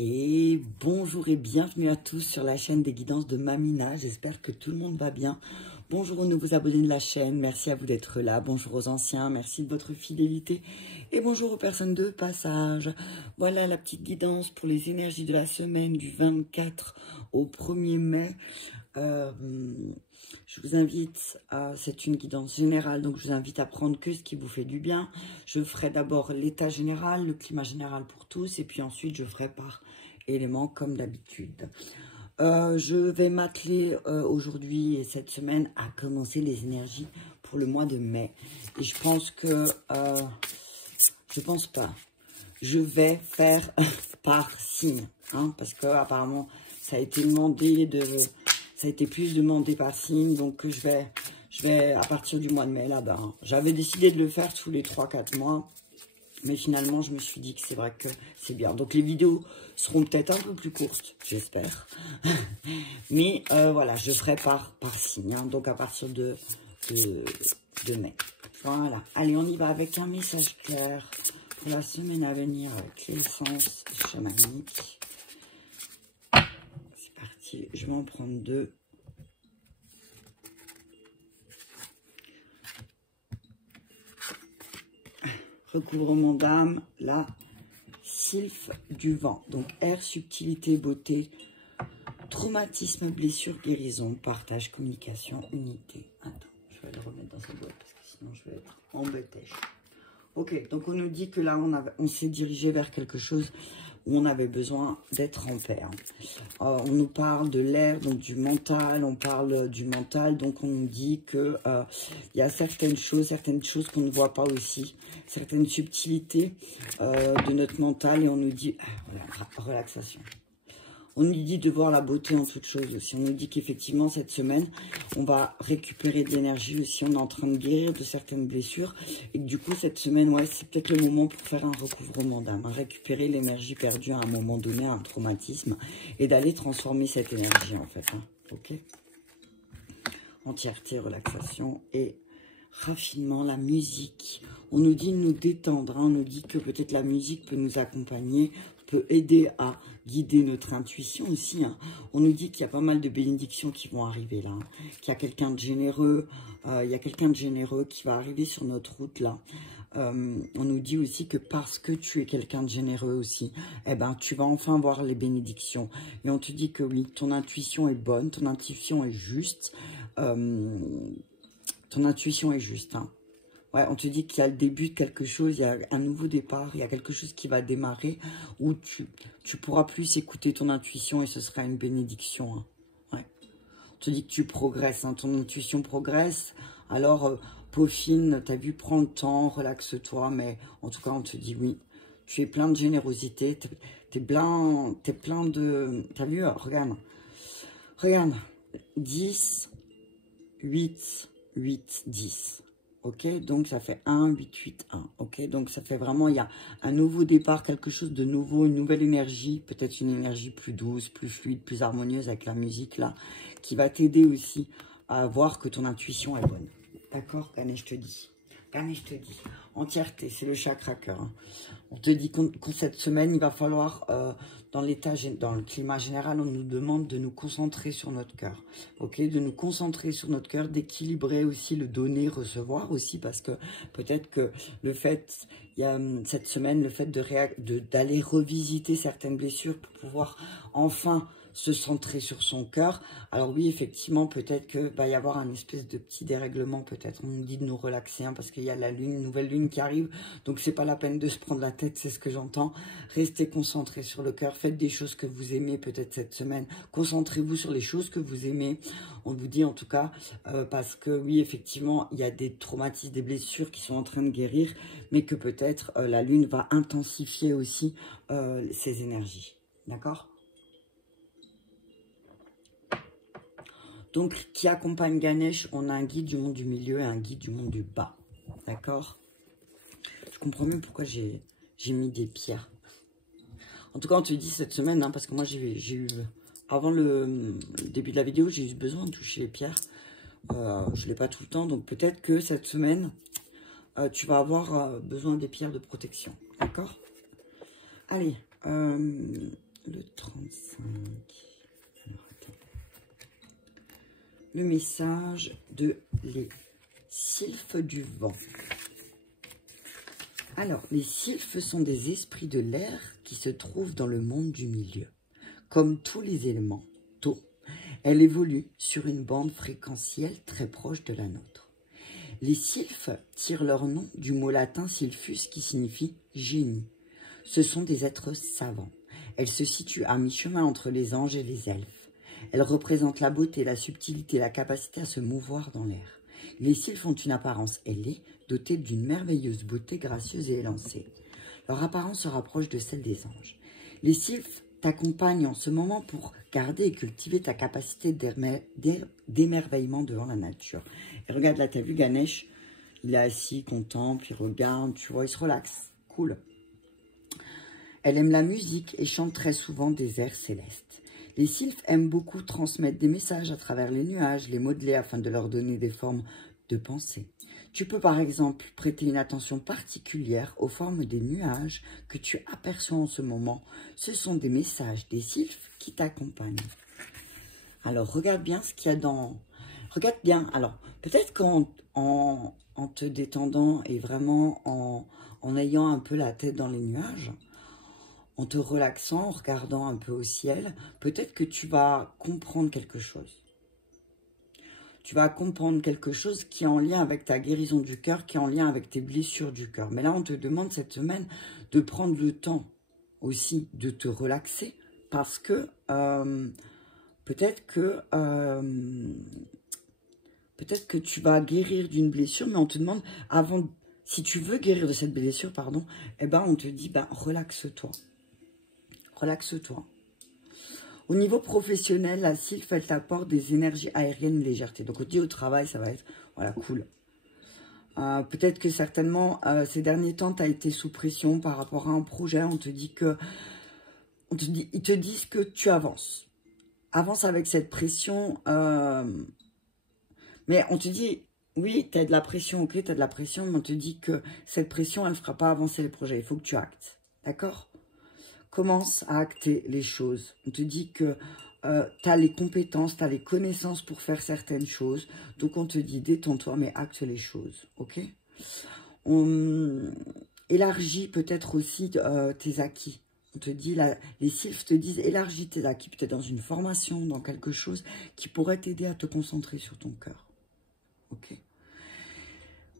Et bonjour et bienvenue à tous sur la chaîne des guidances de Mamina. J'espère que tout le monde va bien. Bonjour aux nouveaux abonnés de la chaîne, merci à vous d'être là. Bonjour aux anciens, merci de votre fidélité. Et bonjour aux personnes de passage. Voilà la petite guidance pour les énergies de la semaine du 24 au 1er mai. Je vous invite à, c'est une guidance générale, donc je vous invite à prendre que ce qui vous fait du bien. Je ferai d'abord l'état général, le climat général pour tous, et puis ensuite je ferai par éléments comme d'habitude. Je vais m'atteler aujourd'hui et cette semaine à commencer les énergies pour le mois de mai. Et je pense que, je vais faire par signe, hein, parce que apparemment ça a été demandé ça a été plus demandé par signe, donc je vais à partir du mois de mai là-bas. Hein. J'avais décidé de le faire tous les 3-4 mois, mais finalement je me suis dit que c'est vrai que c'est bien. Donc les vidéos seront peut-être un peu plus courtes, j'espère. Mais voilà, je ferai par signe, hein, donc à partir de mai. Voilà, allez, on y va avec un message clair pour la semaine à venir avec l'essence chamanique. Je vais en prendre 2. Recouvrement d'âme, la sylphe du vent. Donc air, subtilité, beauté, traumatisme, blessure, guérison, partage, communication, unité. Attends, je vais le remettre dans sa boîte parce que sinon je vais être embêtée. Ok, donc on nous dit que là on s'est dirigé vers quelque chose où on avait besoin d'être en paix. On nous parle de l'air, donc du mental, on parle du mental, donc on nous dit que y a certaines choses qu'on ne voit pas aussi, certaines subtilités de notre mental, et on nous dit, voilà, relaxation. On nous dit de voir la beauté en toute chose aussi. On nous dit qu'effectivement, cette semaine, on va récupérer de l'énergie aussi. On est en train de guérir de certaines blessures. Et que du coup, cette semaine, ouais, c'est peut-être le moment pour faire un recouvrement d'âme. Récupérer l'énergie perdue à un moment donné, un traumatisme. Et d'aller transformer cette énergie, en fait. Hein. Ok ? Entièreté, relaxation et raffinement, la musique. On nous dit de nous détendre. Hein. On nous dit que peut-être la musique peut nous accompagner, peut aider à guider notre intuition aussi. Hein. On nous dit qu'il y a pas mal de bénédictions qui vont arriver là. Hein. Qu'il y a quelqu'un de généreux. Il y a quelqu'un de généreux qui va arriver sur notre route là. On nous dit aussi que parce que tu es quelqu'un de généreux aussi, eh ben, tu vas enfin voir les bénédictions. Et on te dit que oui, ton intuition est bonne, ton intuition est juste. Ton intuition est juste. Hein. Ouais, on te dit qu'il y a le début de quelque chose, il y a un nouveau départ, il y a quelque chose qui va démarrer où tu pourras plus écouter ton intuition et ce sera une bénédiction. Hein. Ouais. On te dit que tu progresses, hein, ton intuition progresse. Alors, peaufine, t'as vu, prends le temps, relaxe-toi, mais en tout cas, on te dit oui. Tu es plein de générosité, t'es plein de... T'as vu, regarde, 10, 8, 8, 10. Ok, donc ça fait 1, 8, 8, 1. Ok, donc ça fait vraiment, il y a un nouveau départ, quelque chose de nouveau, une nouvelle énergie, peut-être une énergie plus douce, plus fluide, plus harmonieuse avec la musique là, qui va t'aider aussi à voir que ton intuition est bonne. D'accord, Ganesh te dit. Ganesh te dit. Entièreté, c'est le chakra cœur. Hein. On te dit qu'en cette semaine, il va falloir, dans le climat général, on nous demande de nous concentrer sur notre cœur. Ok, de nous concentrer sur notre cœur, d'équilibrer aussi le donner, recevoir aussi, parce que peut-être que le fait, il y a cette semaine, le fait d'aller revisiter certaines blessures pour pouvoir enfin se centrer sur son cœur. Alors oui, effectivement, peut-être que va y avoir un espèce de petit dérèglement, peut-être. On nous dit de nous relaxer, hein, parce qu'il y a la lune, une nouvelle lune qui arrive, donc c'est pas la peine de se prendre la tête, c'est ce que j'entends. Restez concentrés sur le cœur, faites des choses que vous aimez peut-être cette semaine, concentrez-vous sur les choses que vous aimez, on vous dit en tout cas, parce que oui, effectivement, il y a des traumatismes, des blessures qui sont en train de guérir, mais que peut-être la lune va intensifier aussi ces énergies, d'accord ? Donc, qui accompagne Ganesh, on a un guide du monde du milieu et un guide du monde du bas. D'accord? Je comprends mieux pourquoi j'ai mis des pierres. En tout cas, on te dit cette semaine, hein, parce que moi, j'ai eu... Avant le début de la vidéo, j'ai eu besoin de toucher les pierres. Je ne l'ai pas tout le temps, donc peut-être que cette semaine, tu vas avoir besoin des pierres de protection. D'accord? Allez, le 35. Alors, attends. Le message de les sylphes du vent. Alors, les sylphes sont des esprits de l'air qui se trouvent dans le monde du milieu. Comme tous les éléments, elle évolue sur une bande fréquentielle très proche de la nôtre. Les sylphes tirent leur nom du mot latin sylphus qui signifie génie. Ce sont des êtres savants. Elles se situent à mi-chemin entre les anges et les elfes. Elles représentent la beauté, la subtilité, la capacité à se mouvoir dans l'air. Les sylphes ont une apparence ailée, dotée d'une merveilleuse beauté gracieuse et élancée. Leur apparence se rapproche de celle des anges. Les sylphes t'accompagnent en ce moment pour garder et cultiver ta capacité d'émerveillement devant la nature. Et regarde là, t'as vu Ganesh, il est assis, il contemple, il regarde, tu vois, il se relaxe. Cool. Elle aime la musique et chante très souvent des airs célestes. Les sylphes aiment beaucoup transmettre des messages à travers les nuages, les modeler afin de leur donner des formes de pensée. Tu peux par exemple prêter une attention particulière aux formes des nuages que tu aperçois en ce moment. Ce sont des messages des sylphes qui t'accompagnent. Alors regarde bien ce qu'il y a dans... Regarde bien, alors peut-être qu'en te détendant et vraiment en ayant un peu la tête dans les nuages, en te relaxant, en regardant un peu au ciel, peut-être que tu vas comprendre quelque chose. Tu vas comprendre quelque chose qui est en lien avec ta guérison du cœur, qui est en lien avec tes blessures du cœur. Mais là, on te demande cette semaine de prendre le temps aussi de te relaxer parce que peut-être que tu vas guérir d'une blessure, mais on te demande avant, si tu veux guérir de cette blessure, pardon, eh ben on te dit relaxe-toi. Relaxe-toi. Au niveau professionnel, la sylphe, elle t'apporte des énergies aériennes, légèreté. Donc, on dit au travail, ça va être, voilà, cool. Peut-être que certainement, ces derniers temps, tu as été sous pression par rapport à un projet. On te dit que, ils te disent que tu avances. Avance avec cette pression. Mais on te dit, oui, tu as de la pression, ok, tu as de la pression, mais on te dit que cette pression, elle ne fera pas avancer les projets. Il faut que tu actes. D'accord ? Commence à acter les choses. On te dit que tu as les compétences, tu as les connaissances pour faire certaines choses. Donc, on te dit, détends-toi, mais acte les choses. Ok ? On élargit peut-être aussi tes acquis. On te dit, les sylphes te disent, élargis tes acquis, peut-être dans une formation, dans quelque chose qui pourrait t'aider à te concentrer sur ton cœur. Ok ?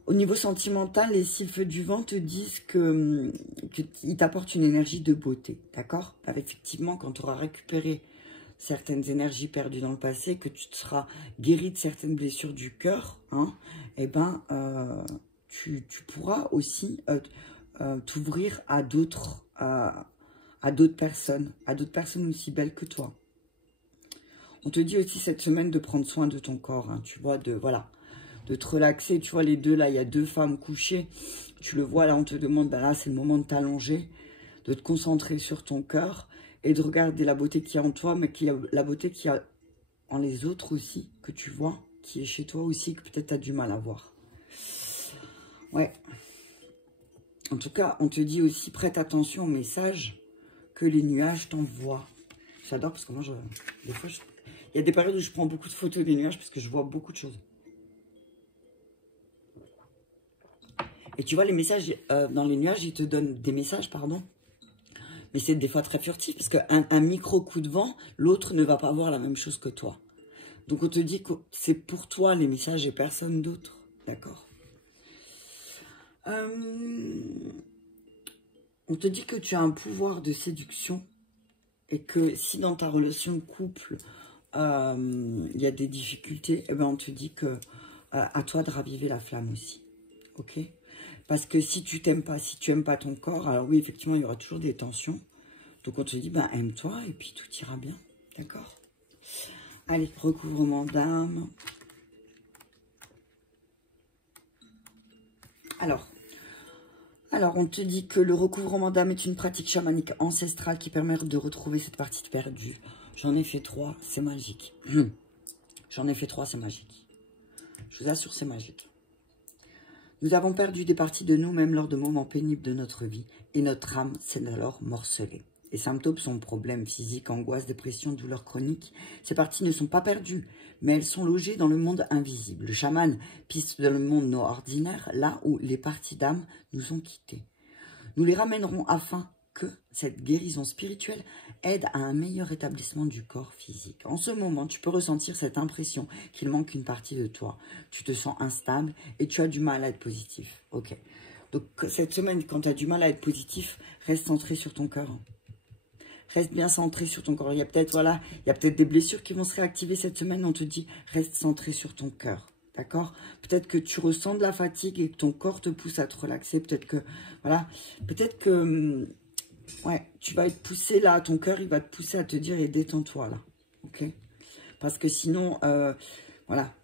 Au niveau sentimental, les sylphes du vent te disent qu'ils t'apportent une énergie de beauté, d'accord? Effectivement, quand tu auras récupéré certaines énergies perdues dans le passé, que tu te seras guéri de certaines blessures du cœur, hein, eh ben, tu pourras aussi t'ouvrir à d'autres personnes aussi belles que toi. On te dit aussi cette semaine de prendre soin de ton corps, hein, tu vois, de te relaxer. Tu vois, les deux, là, il y a deux femmes couchées. Tu le vois, là, on te demande, là, c'est le moment de t'allonger, de te concentrer sur ton cœur et de regarder la beauté qu'il y a en toi, mais la beauté qu'il y a en les autres aussi, que tu vois, qui est chez toi aussi, que peut-être tu as du mal à voir. Ouais. En tout cas, on te dit aussi, prête attention aux messages que les nuages t'envoient. J'adore parce que moi, des fois, il y a des périodes où je prends beaucoup de photos des nuages parce que je vois beaucoup de choses. Et tu vois, les messages, dans les nuages, ils te donnent des messages, pardon. Mais c'est des fois très furtif, parce qu'un micro coup de vent, l'autre ne va pas voir la même chose que toi. Donc, on te dit que c'est pour toi les messages et personne d'autre. D'accord? On te dit que tu as un pouvoir de séduction et que si dans ta relation de couple, il y a des difficultés, eh ben, on te dit que à toi de raviver la flamme aussi. Ok? Parce que si tu t'aimes pas, si tu aimes pas ton corps, alors oui, effectivement, il y aura toujours des tensions. Donc, on te dit, aime-toi et puis tout ira bien. D'accord? Allez, recouvrement d'âme. Alors, on te dit que le recouvrement d'âme est une pratique chamanique ancestrale qui permet de retrouver cette partie perdue. J'en ai fait 3, c'est magique. J'en ai fait 3, c'est magique. Je vous assure, c'est magique. Nous avons perdu des parties de nous-mêmes lors de moments pénibles de notre vie, et notre âme s'est alors morcelée. Les symptômes sont problèmes physiques, angoisse, dépression, douleurs chroniques. Ces parties ne sont pas perdues, mais elles sont logées dans le monde invisible. Le chaman piste dans le monde non ordinaire, là où les parties d'âme nous ont quittés. Nous les ramènerons afin que cette guérison spirituelle aide à un meilleur établissement du corps physique. En ce moment, tu peux ressentir cette impression qu'il manque une partie de toi. Tu te sens instable et tu as du mal à être positif. Ok. Donc, cette semaine, quand tu as du mal à être positif, reste centré sur ton cœur. Reste bien centré sur ton corps. Il y a peut-être des blessures qui vont se réactiver cette semaine. On te dit, reste centré sur ton cœur. D'accord? Peut-être que tu ressens de la fatigue et que ton corps te pousse à te relaxer. Peut-être que, voilà, peut-être que, ouais, tu vas être poussé là, ton cœur, il va te pousser à te dire, et détends-toi là. Ok? Parce que sinon, voilà,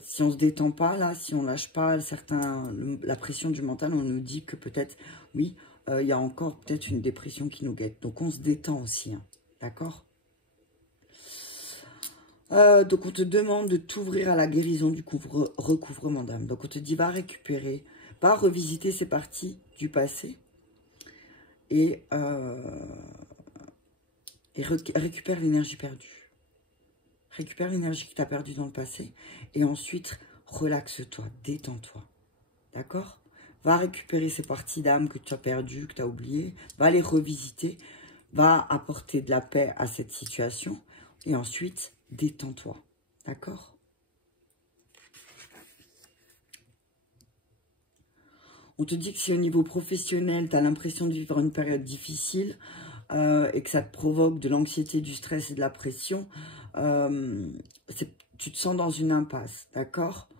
si on se détend pas là, si on lâche pas la pression du mental, on nous dit que peut-être, oui, il y a encore peut-être une dépression qui nous guette. Donc, on se détend aussi, hein, d'accord? Donc, on te demande de t'ouvrir à la guérison du recouvrement d'âme. Donc, on te dit, va récupérer, va revisiter ces parties du passé et récupère l'énergie perdue. Récupère l'énergie que tu as perdue dans le passé et ensuite, relaxe-toi, détends-toi. D'accord? Va récupérer ces parties d'âme que tu as perdues, que tu as oubliées. Va les revisiter. Va apporter de la paix à cette situation. Et ensuite, détends-toi. D'accord? On te dit que si au niveau professionnel, tu as l'impression de vivre une période difficile et que ça te provoque de l'anxiété, du stress et de la pression, tu te sens dans une impasse. D'accord?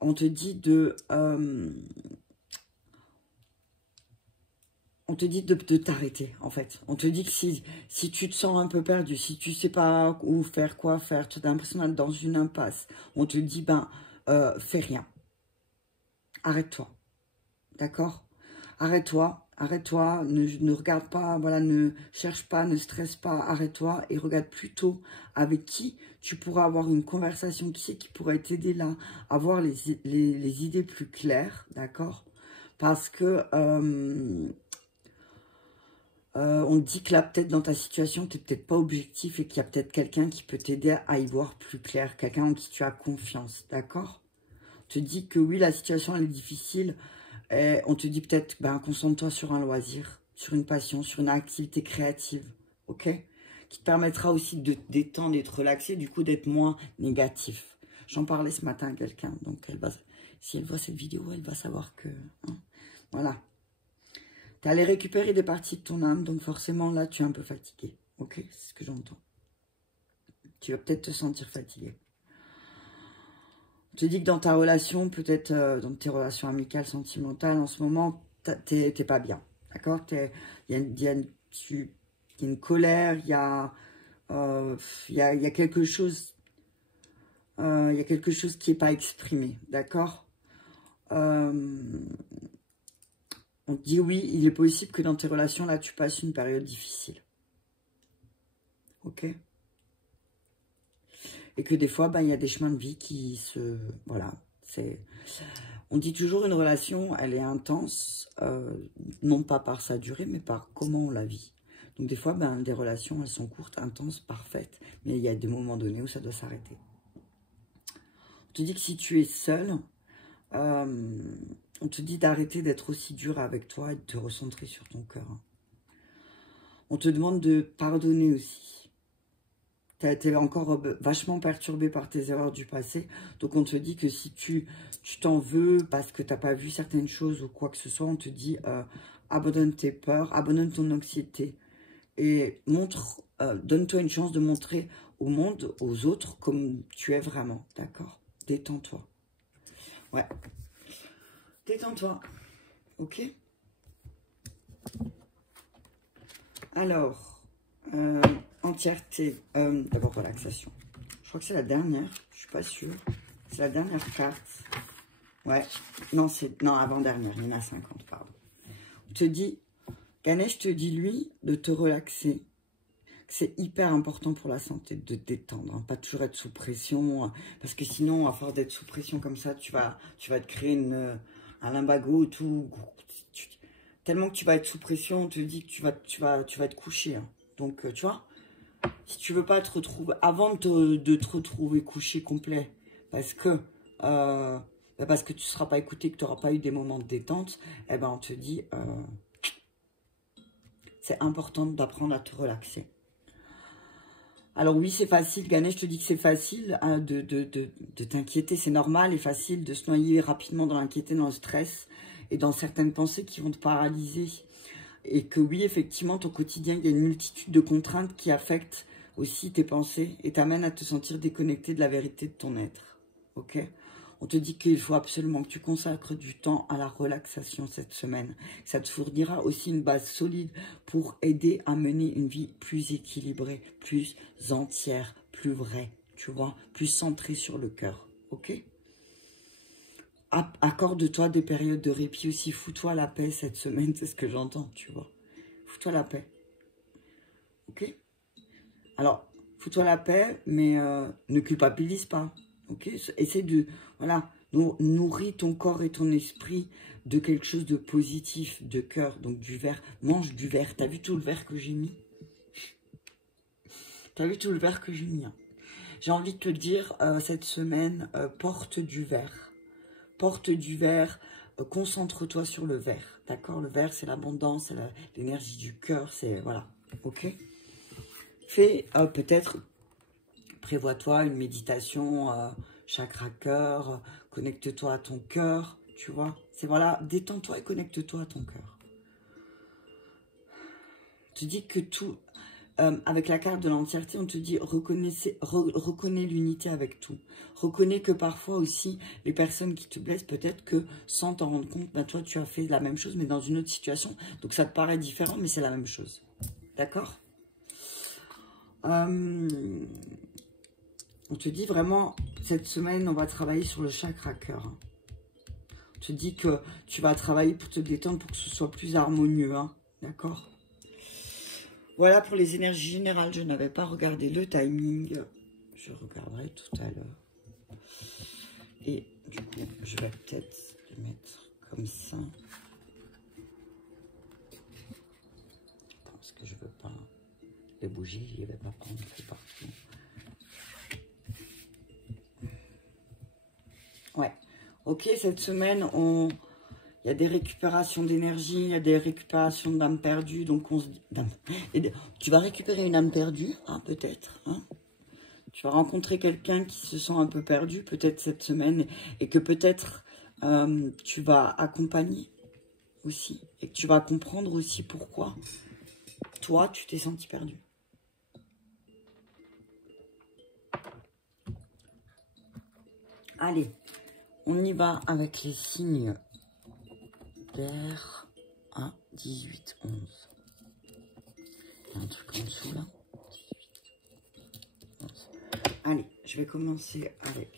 On te dit de... on te dit de t'arrêter, en fait. On te dit que si tu te sens un peu perdu, si tu sais pas où faire, quoi faire, tu as l'impression d'être dans une impasse, on te dit, fais rien. Arrête-toi. D'accord? Arrête-toi, ne regarde pas, voilà, ne cherche pas, ne stresse pas, arrête-toi et regarde plutôt avec qui tu pourras avoir une conversation, qui c'est qui pourrait t'aider là, à avoir les idées plus claires, d'accord? Parce que... on te dit que là, peut-être dans ta situation, tu n'es peut-être pas objectif et qu'il y a peut-être quelqu'un qui peut t'aider à y voir plus clair, quelqu'un en qui tu as confiance, d'accord? On te dit que oui, la situation, elle est difficile. Et on te dit peut-être, concentre-toi sur un loisir, sur une passion, sur une activité créative, ok? Qui te permettra aussi de te détendre et de te relaxer, du coup, d'être moins négatif. J'en parlais ce matin à quelqu'un, donc si elle voit cette vidéo, elle va savoir que... Hein, voilà. Tu es allé récupérer des parties de ton âme, donc forcément, là, tu es un peu fatigué. Ok, c'est ce que j'entends. Tu vas peut-être te sentir fatigué. On te dit que dans ta relation, peut-être dans tes relations amicales, sentimentales, en ce moment, t'es pas bien. D'accord? Il y a une colère, il y a quelque chose... il y a quelque chose qui n'est pas exprimé. D'accord? On te dit oui, il est possible que dans tes relations, là, tu passes une période difficile. Ok? Et que des fois, il y a des chemins de vie qui se... Voilà, c'est... On dit toujours une relation, elle est intense, non pas par sa durée, mais par comment on la vit. Donc des fois, des relations, elles sont courtes, intenses, parfaites, mais il y a des moments donnés où ça doit s'arrêter. On te dit que si tu es seul... on te dit d'arrêter d'être aussi dur avec toi et de te recentrer sur ton cœur. On te demande de pardonner aussi. Tu as été encore vachement perturbé par tes erreurs du passé. Donc on te dit que si tu t'en veux parce que tu n'as pas vu certaines choses ou quoi que ce soit, on te dit abandonne tes peurs, abandonne ton anxiété. Et donne-toi une chance de montrer au monde, aux autres, comme tu es vraiment. D'accord? Détends-toi. Ouais. Détends-toi, ok? Alors, entièreté, d'abord relaxation. Je crois que c'est la dernière, je suis pas sûre. C'est la dernière carte. Ouais, non, avant-dernière, il y en a 50, pardon. On te dit, Ganesh te dit, lui, de te relaxer. C'est hyper important pour la santé de te détendre, hein, pas toujours être sous pression, parce que sinon, à force d'être sous pression comme ça, tu vas te créer un lumbago, tout. tellement que tu vas être sous pression, on te dit que tu vas te coucher. Hein. Donc, tu vois, si tu veux pas te retrouver, avant de te retrouver couché complet, parce que tu ne seras pas écouté, que tu n'auras pas eu des moments de détente, eh ben on te dit, c'est important d'apprendre à te relaxer. Alors oui, c'est facile, Ganesh, je te dis que c'est facile hein, de t'inquiéter, c'est normal et facile de se noyer rapidement dans l'anxiété, dans le stress et dans certaines pensées qui vont te paralyser. Et que oui, effectivement, ton quotidien, il y a une multitude de contraintes qui affectent aussi tes pensées et t'amènent à te sentir déconnecté de la vérité de ton être. Ok ? On te dit qu'il faut absolument que tu consacres du temps à la relaxation cette semaine. Ça te fournira aussi une base solide pour aider à mener une vie plus équilibrée, plus entière, plus vraie, tu vois, plus centrée sur le cœur, ok? Accorde-toi des périodes de répit aussi, fous-toi la paix cette semaine, c'est ce que j'entends, tu vois. Fous-toi la paix, ok? Alors, fous-toi la paix, mais ne culpabilise pas. Ok, essaie de, voilà, nourris ton corps et ton esprit de quelque chose de positif, de cœur, donc du verre. Mange du verre. T'as vu tout le verre que j'ai mis? T'as vu tout le verre que j'ai mis hein. J'ai envie de te dire, cette semaine, porte du verre. Porte du verre, concentre-toi sur le verre. D'accord? Le verre, c'est l'abondance, c'est l'énergie du cœur, c'est, voilà, ok? Fais peut-être... Prévois-toi une méditation, chakra cœur, connecte-toi à ton cœur, tu vois. C'est voilà, détends-toi et connecte-toi à ton cœur. Tu dis que tout, avec la carte de l'entièreté, on te dit reconnais l'unité avec tout. Reconnais que parfois aussi, les personnes qui te blessent, peut-être que sans t'en rendre compte, ben toi tu as fait la même chose, mais dans une autre situation. Donc ça te paraît différent, mais c'est la même chose. D'accord ? On te dit vraiment, cette semaine, on va travailler sur le chakra cœur. On te dit que tu vas travailler pour te détendre, pour que ce soit plus harmonieux. Hein. D'accord? Voilà pour les énergies générales. Je n'avais pas regardé le timing. Je regarderai tout à l'heure. Et du coup, je vais peut-être le mettre comme ça. Parce que je veux pas... Les bougies, je ne vais pas prendre tout partout. Ouais, ok, cette semaine, il y a des récupérations d'énergie, il y a des récupérations d'âme perdue, donc on se dit... Tu vas récupérer une âme perdue, hein, peut-être, hein. Tu vas rencontrer quelqu'un qui se sent un peu perdu, peut-être cette semaine, et que peut-être tu vas accompagner aussi, et que tu vas comprendre aussi pourquoi toi, tu t'es senti perdu. Allez, on y va avec les signes d'air à 18, 11. Il y a un truc en dessous là. 18, 11. Allez, je vais commencer avec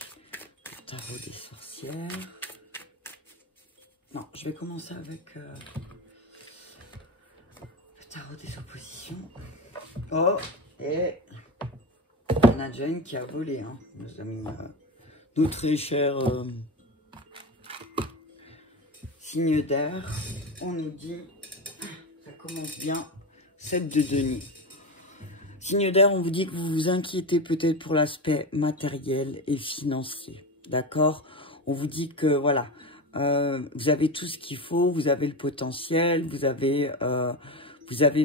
le tarot des sorcières. Non, je vais commencer avec le tarot des oppositions. Oh, et il y en a déjà une qui a volé, hein, nos amis. Nos très chers signes d'air, on nous dit, ça commence bien, 7 de denier. Signe d'air, on vous dit que vous vous inquiétez peut-être pour l'aspect matériel et financier, d'accord? On vous dit que, voilà, vous avez tout ce qu'il faut, vous avez le potentiel, vous avez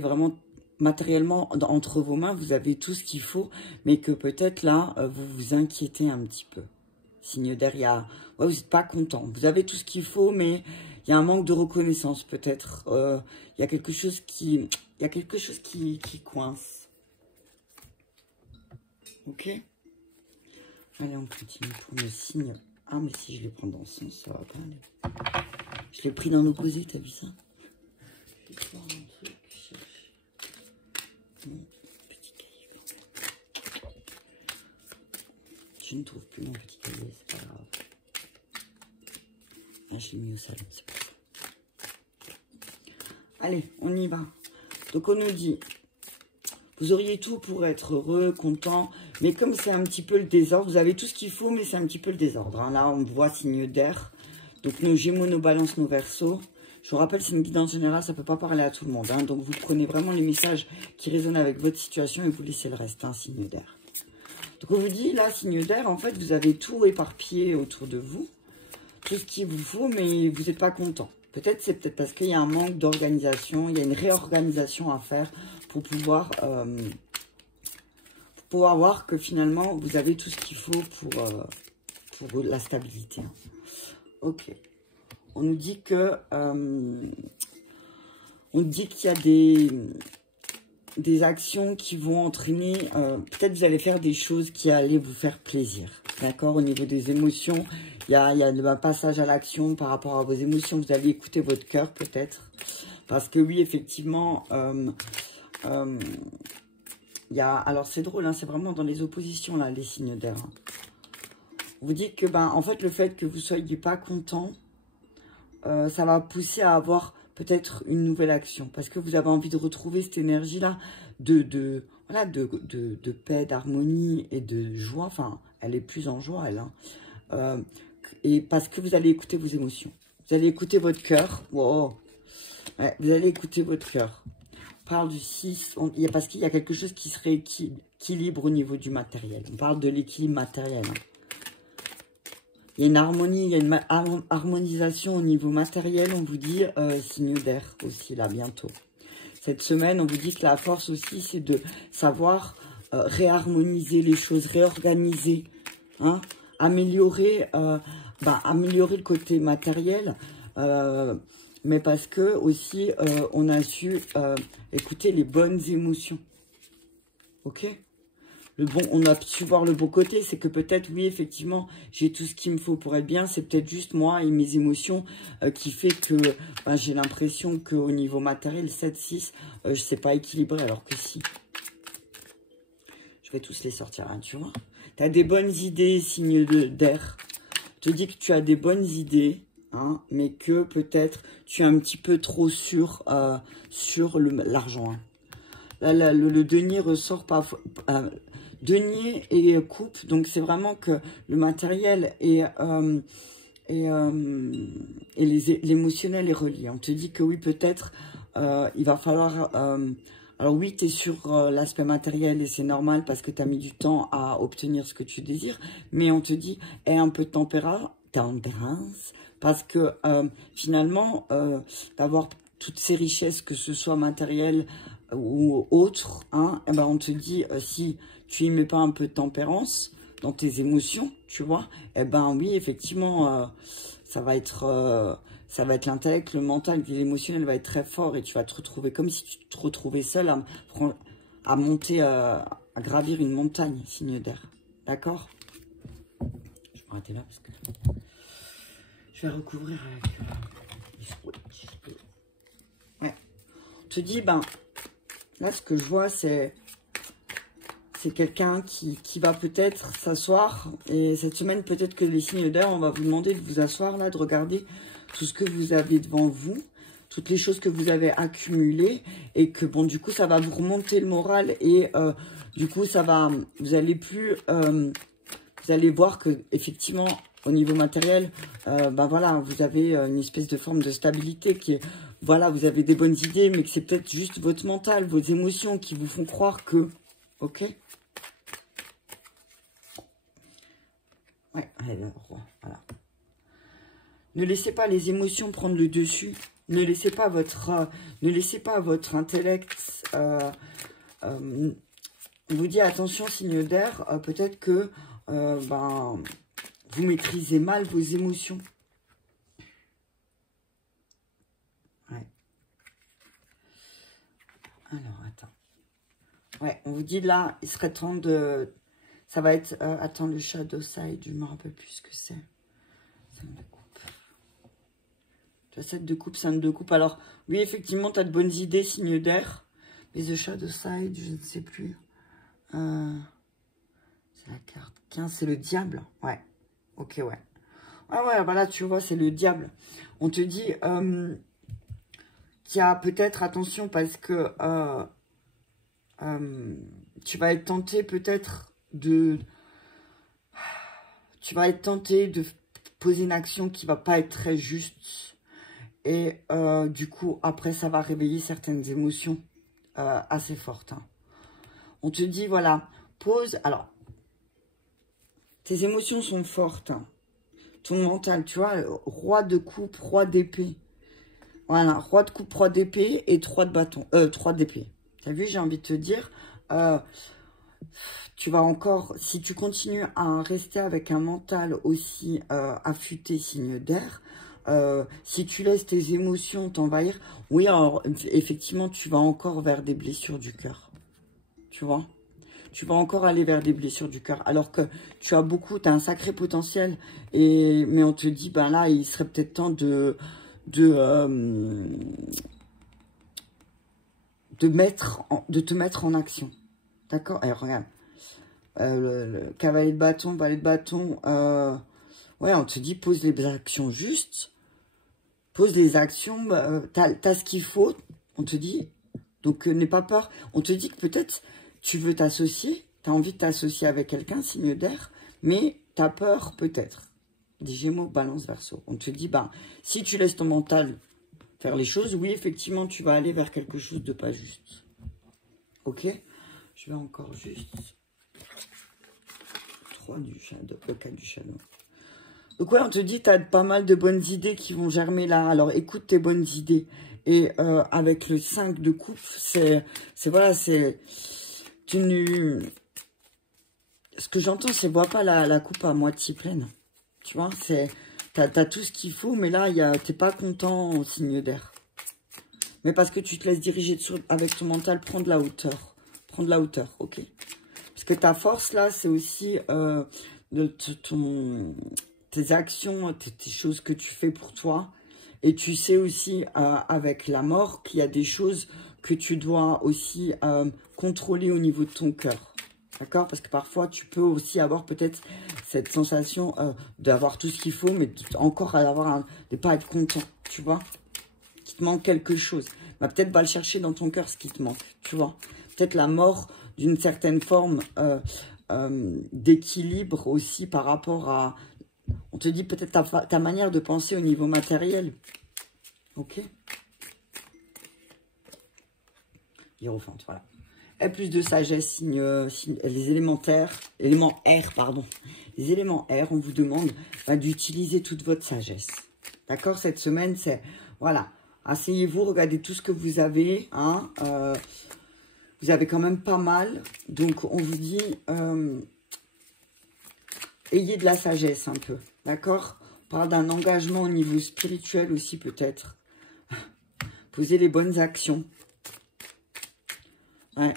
vraiment... Matériellement, entre vos mains, vous avez tout ce qu'il faut, mais que peut-être là, vous vous inquiétez un petit peu. Signe derrière, ouais, vous n'êtes pas content. Vous avez tout ce qu'il faut, mais il y a un manque de reconnaissance peut-être. Il y a quelque chose qui coince. Ok? Allez, on continue pour le signe. Ah, mais si je les prends dans le sens, ça va pas aller. Je l'ai pris dans l'opposé, t'as vu ça? Je vais voir un truc. Mon petit cahier. Je ne trouve plus mon petit cahier, c'est pas grave. Ah, je l'ai mis au salon, c'est pour ça. Allez, on y va. Donc on nous dit, vous auriez tout pour être heureux, content, mais comme c'est un petit peu le désordre, vous avez tout ce qu'il faut, mais c'est un petit peu le désordre. Hein. Là, on voit signe d'air. Donc nos Gémeaux, nos Balances, nos Verseaux. Je vous rappelle, c'est une guidance générale, ça ne peut pas parler à tout le monde. Hein, donc, vous prenez vraiment les messages qui résonnent avec votre situation et vous laissez le reste, hein, signe d'air. Donc, on vous dit, là, signe d'air, en fait, vous avez tout éparpillé autour de vous. Tout ce qu'il vous faut, mais vous n'êtes pas content. Peut-être, c'est peut-être parce qu'il y a un manque d'organisation, il y a une réorganisation à faire pour pouvoir voir que finalement, vous avez tout ce qu'il faut pour la stabilité. Hein. Ok. On nous dit que qu'il y a des actions qui vont entraîner, peut-être vous allez faire des choses qui allaient vous faire plaisir, d'accord? Au niveau des émotions, il y a un passage à l'action par rapport à vos émotions, vous allez écouter votre cœur peut-être, parce que oui, effectivement, il y a, alors c'est drôle, hein, c'est vraiment dans les oppositions là, les signes d'air. Hein. Vous dites que, en fait, le fait que vous soyez pas content, ça va pousser à avoir peut-être une nouvelle action. Parce que vous avez envie de retrouver cette énergie-là de paix, d'harmonie et de joie. Enfin, elle est plus en joie, elle. Hein. Et parce que vous allez écouter vos émotions. Vous allez écouter votre cœur. Wow. Ouais, vous allez écouter votre cœur. On parle du 6. Parce qu'il y a quelque chose qui se rééquilibre au niveau du matériel. On parle de l'équilibre matériel. Hein. Il y a une harmonie, il y a une harmonisation au niveau matériel, on vous dit, signe d'air aussi, là, bientôt. Cette semaine, on vous dit que la force aussi, c'est de savoir réharmoniser les choses, réorganiser, hein, améliorer le côté matériel, mais parce que aussi, on a su écouter les bonnes émotions. Ok ? On a su voir le bon côté, c'est que peut-être, oui, effectivement, j'ai tout ce qu'il me faut pour être bien. C'est peut-être juste moi et mes émotions qui fait que j'ai l'impression qu'au niveau matériel, 7-6, je ne sais pas équilibrer, alors que si. Je vais tous les sortir, hein, tu vois. Tu as des bonnes idées, signe d'air. Je te dis que tu as des bonnes idées, hein, mais que peut-être tu es un petit peu trop sur l'argent. Hein. Là, le denier ressort pas... denier et coupe, donc c'est vraiment que le matériel et l'émotionnel est relié. On te dit que oui, peut-être il va falloir... alors oui, tu es sur l'aspect matériel et c'est normal parce que tu as mis du temps à obtenir ce que tu désires, mais on te dit, aie un peu de tempérance, parce que finalement, d'avoir toutes ces richesses, que ce soit matériel ou autre, hein, et ben on te dit, si tu y mets pas un peu de tempérance dans tes émotions, tu vois, eh ben oui, effectivement, ça va être l'intellect, le mental, l'émotionnel va être très fort et tu vas te retrouver comme si tu te retrouvais seul à monter, à gravir une montagne, signe d'air. D'accord? Je vais m'arrêter là parce que je vais recouvrir avec du switch. Ouais. On te dit, là, ce que je vois, c'est quelqu'un qui va peut-être s'asseoir. Et cette semaine, peut-être que les signes d'air, on va vous demander de vous asseoir là, de regarder tout ce que vous avez devant vous, toutes les choses que vous avez accumulées. Et que, bon, du coup, ça va vous remonter le moral. Et du coup, vous allez plus... vous allez voir que, effectivement, au niveau matériel, voilà, vous avez une espèce de forme de stabilité qui est... Voilà, vous avez des bonnes idées, mais que c'est peut-être juste votre mental, vos émotions qui vous font croire que... Ok? Ouais, alors, voilà. Ne laissez pas les émotions prendre le dessus. Ne laissez pas votre intellect... on vous dit, attention, signe d'air, peut-être que vous maîtrisez mal vos émotions. Ouais. Alors, attends. Ouais, on vous dit là, il serait temps de... Ça va être... attends, le shadow side, je ne me rappelle plus ce que c'est. 5 de coupe. Tu as 7 de coupe, 5 de coupe. Alors, oui, effectivement, tu as de bonnes idées, signe d'air. Mais the shadow side, je ne sais plus. C'est la carte 15, c'est le diable. Ouais, ok, ouais. Ouais, voilà, tu vois, c'est le diable. On te dit qu'il y a peut-être, attention, parce que tu vas être tenté peut-être de... Tu vas être tenté de poser une action qui va pas être très juste. Et du coup, après, ça va réveiller certaines émotions assez fortes. Hein. On te dit, voilà, pose. Alors, tes émotions sont fortes. Hein. Ton mental, tu vois, roi de coupe, roi d'épée. Voilà, roi de coupe, roi d'épée et 3 de bâton. 3 d'épée. T'as vu, j'ai envie de te dire, tu vas encore, si tu continues à rester avec un mental aussi affûté, signe d'air, si tu laisses tes émotions t'envahir, oui, alors, effectivement, tu vas encore vers des blessures du cœur. Tu vois? Tu vas encore aller vers des blessures du cœur. Alors que tu as tu as un sacré potentiel. Mais on te dit, ben là, il serait peut-être temps de te mettre en action. D'accord? Alors, regarde. Le cavalier de bâton, valet de bâton. Ouais, on te dit, pose les actions justes. Pose les actions. T'as ce qu'il faut. On te dit. Donc, n'aie pas peur. On te dit que peut-être tu veux t'associer. Tu as envie de t'associer avec quelqu'un, signe d'air. Mais tu as peur peut-être. Des Gémeaux, Balance, Verseau. On te dit, ben, si tu laisses ton mental faire les choses, oui, effectivement, tu vas aller vers quelque chose de pas juste. Ok? Je vais encore juste... 3 du shadow, 4 du shadow. Donc ouais, on te dit, tu as pas mal de bonnes idées qui vont germer là. Alors, écoute tes bonnes idées. Et avec le 5 de coupe, voilà, c'est... Ce que j'entends, c'est vois pas la coupe à moitié pleine. Tu vois, t'as tout ce qu'il faut, mais là, t'es pas content au signe d'air. Mais parce que tu te laisses diriger avec ton mental, prends de la hauteur. Prends de la hauteur, ok? Parce que ta force, là, c'est aussi tes actions, tes choses que tu fais pour toi. Et tu sais aussi, avec la mort, qu'il y a des choses que tu dois aussi contrôler au niveau de ton cœur. D'accord? Parce que parfois, tu peux aussi avoir peut-être cette sensation d'avoir tout ce qu'il faut, mais encore de pas être content, tu vois? Qu'il te manque quelque chose. Bah, peut-être va le chercher dans ton cœur, ce qui te manque, tu vois? Peut-être la mort d'une certaine forme d'équilibre aussi par rapport à... On te dit peut-être ta manière de penser au niveau matériel. Ok? Hiérophante, voilà. Et plus de sagesse, les éléments R, pardon. Les éléments R, on vous demande d'utiliser toute votre sagesse. D'accord? Cette semaine, c'est, voilà, asseyez-vous, regardez tout ce que vous avez. Hein, vous avez quand même pas mal. Donc, on vous dit, ayez de la sagesse un peu. D'accord? On parle d'un engagement au niveau spirituel aussi, peut-être. Posez les bonnes actions. Ouais.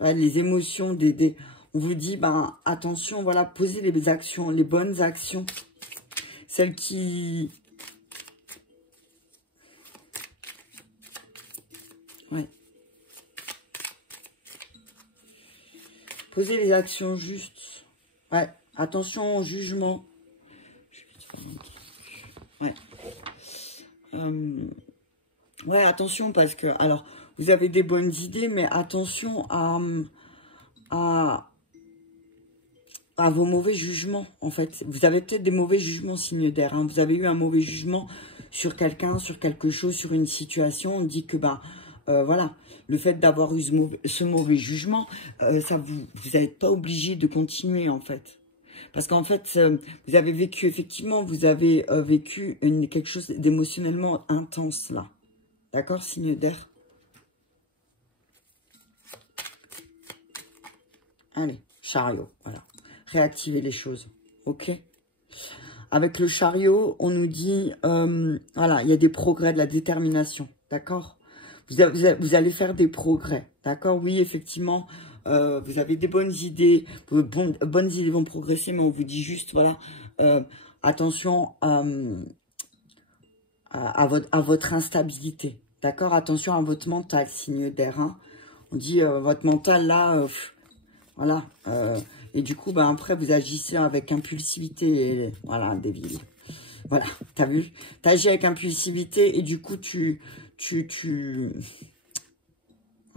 Ouais, les émotions, on vous dit, ben, attention, voilà, posez les actions, les bonnes actions. Celles qui... Ouais. Posez les actions justes. Ouais, attention au jugement. Ouais. Ouais, attention parce que... Alors, vous avez des bonnes idées, mais attention à vos mauvais jugements, en fait. Vous avez peut-être des mauvais jugements, signe d'air. Hein. Vous avez eu un mauvais jugement sur quelqu'un, sur quelque chose, sur une situation. On dit que, voilà, le fait d'avoir eu ce mauvais jugement, vous n'êtes pas obligé de continuer, en fait. Parce qu'en fait, vous avez vécu, effectivement, vous avez vécu quelque chose d'émotionnellement intense, là. D'accord, signe d'air? Allez, chariot, voilà. Réactiver les choses, ok? Avec le chariot, on nous dit, voilà, il y a des progrès, de la détermination, d'accord? Vous allez faire des progrès, d'accord? Oui, effectivement, vous avez des bonnes idées, bonnes idées vont progresser, mais on vous dit juste, voilà, attention à votre instabilité, d'accord? Attention à votre mental, signe d'air, hein? On dit, votre mental, là... Voilà. Et du coup, après, vous agissez avec impulsivité. Et, voilà, débile. Voilà, t'as vu? T'agis avec impulsivité et du coup,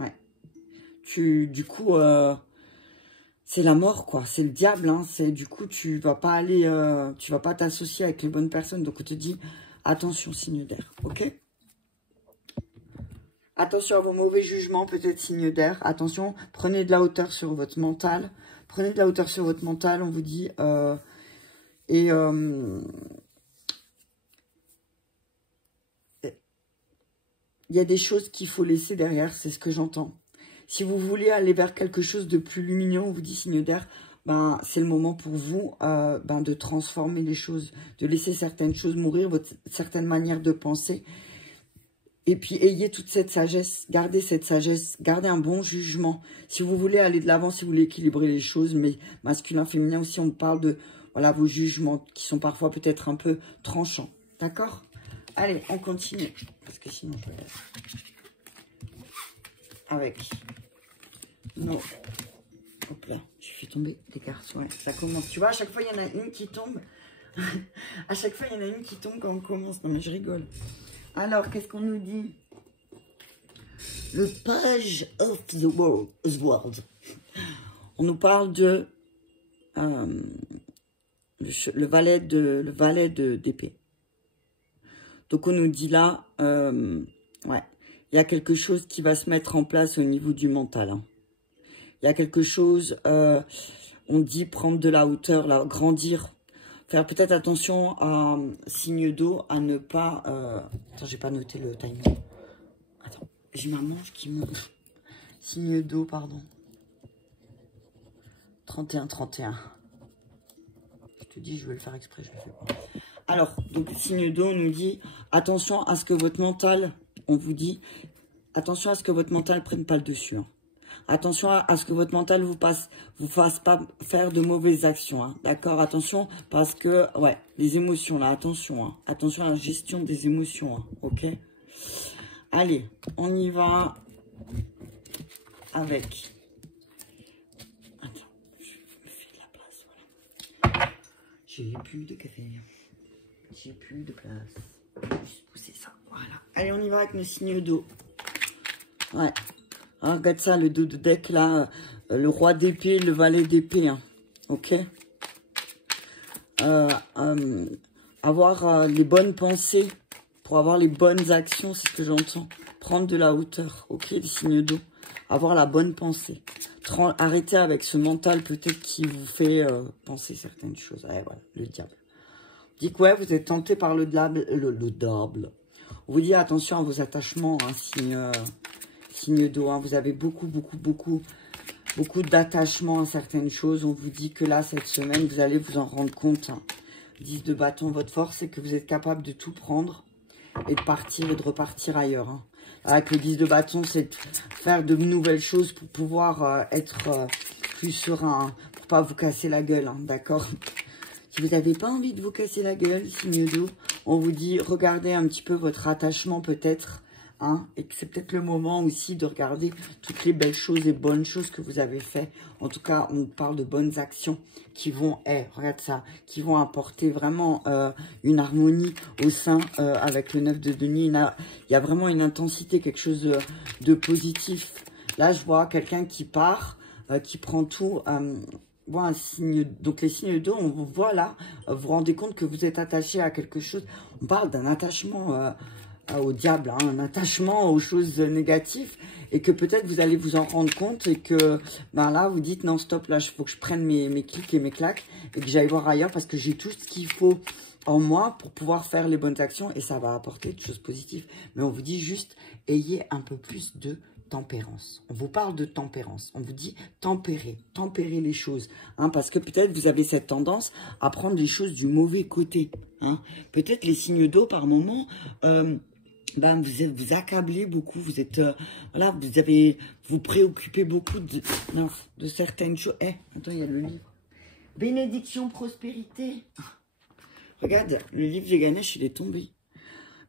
ouais. Du coup, c'est la mort, quoi. C'est le diable, hein. Du coup, tu vas pas t'associer avec les bonnes personnes. Donc, on te dit, Attention, signe d'air, ok? Attention à vos mauvais jugements, peut-être signe d'air. Attention, prenez de la hauteur sur votre mental. Prenez de la hauteur sur votre mental, on vous dit. Il y a des choses qu'il faut laisser derrière, c'est ce que j'entends. Si vous voulez aller vers quelque chose de plus lumineux, on vous dit signe d'air, ben, c'est le moment pour vous de transformer les choses, de laisser certaines choses mourir, certaines manières de penser. Et puis, ayez toute cette sagesse, gardez cette sagesse, gardez un bon jugement. Si vous voulez aller de l'avant, si vous voulez équilibrer les choses, mais masculin, féminin aussi, on parle de voilà, vos jugements qui sont parfois peut-être un peu tranchants. D'accord? Allez, on continue. Parce que sinon, je vais... Avec nos... Hop là, j'ai fait tomber des cartes. Ouais, ça commence. Tu vois, à chaque fois, il y en a une qui tombe. À chaque fois, il y en a une qui tombe quand on commence. Non, mais je rigole. Alors, qu'est-ce qu'on nous dit? Le page of the world. On nous parle de le valet d'épée. Donc, on nous dit là, ouais, il y a quelque chose qui va se mettre en place au niveau du mental. Hein. Il y a quelque chose, on dit prendre de la hauteur, là, grandir. Faire peut-être attention à signe d'eau, à ne pas... Attends, j'ai pas noté le timing. Attends, j'ai ma manche qui monte. Signe d'eau, pardon. 31-31. Je te dis, je vais le faire exprès, je le fais pas. Alors, donc, signe d'eau, on nous dit, attention à ce que votre mental, on vous dit, attention à ce que votre mental ne prenne pas le dessus. Hein. Attention à ce que votre mental vous fasse pas faire de mauvaises actions. Hein. D'accord? Attention, parce que, ouais, les émotions, là, attention. Hein. Attention à la gestion des émotions. Hein. Ok? Allez, on y va avec... Attends, je me fais de la place, voilà. J'ai plus de café. J'ai plus de place. Je vais juste pousser ça, voilà. Allez, on y va avec nos signes d'eau. Ouais. Ah, regarde ça, le dos de deck, là, le roi d'épée, le valet d'épée, hein. Ok? Avoir les bonnes pensées pour avoir les bonnes actions, c'est ce que j'entends. Prendre de la hauteur, ok, les signes d'eau. Avoir la bonne pensée. Arrêtez avec ce mental peut-être qui vous fait penser certaines choses. Ouais, voilà, le diable. Dit que ouais, vous êtes tenté par le diable. On vous dit attention à vos attachements, hein, signe d'eau, hein. Vous avez beaucoup d'attachement à certaines choses. On vous dit que là, cette semaine, vous allez vous en rendre compte. Hein. 10 de bâton, votre force, c'est que vous êtes capable de tout prendre et de partir et de repartir ailleurs. Hein. Avec le 10 de bâton, c'est de faire de nouvelles choses pour pouvoir être plus serein, hein, pour pas vous casser la gueule, hein, d'accord? Si vous n'avez pas envie de vous casser la gueule, signe d'eau, on vous dit, regardez un petit peu votre attachement peut-être, hein, et que c'est peut-être le moment aussi de regarder toutes les belles choses et bonnes choses que vous avez fait. En tout cas, on parle de bonnes actions qui vont, regarde ça, qui vont apporter vraiment une harmonie au sein avec le 9 de denier. Il y a vraiment une intensité, quelque chose de positif. Là, je vois quelqu'un qui part, qui prend tout... Bon, un signe, donc les signes d'eau, on vous voit là, vous vous rendez compte que vous êtes attaché à quelque chose. On parle d'un attachement au diable, hein, un attachement aux choses négatives, et que peut-être vous allez vous en rendre compte et que ben là vous dites non stop, là il faut que je prenne mes clics et mes claques et que j'aille voir ailleurs parce que j'ai tout ce qu'il faut en moi pour pouvoir faire les bonnes actions et ça va apporter des choses positives. Mais on vous dit juste ayez un peu plus de tempérance. On vous parle de tempérance. On vous dit tempérer les choses. Hein, parce que peut-être vous avez cette tendance à prendre les choses du mauvais côté. Hein. Peut-être les signes d'eau par moment, ben vous accablez beaucoup. Vous êtes, voilà, vous préoccupez beaucoup de certaines choses. Attends, il y a le livre. Bénédiction, prospérité. Regarde, le livre j'ai gagné, il est tombé.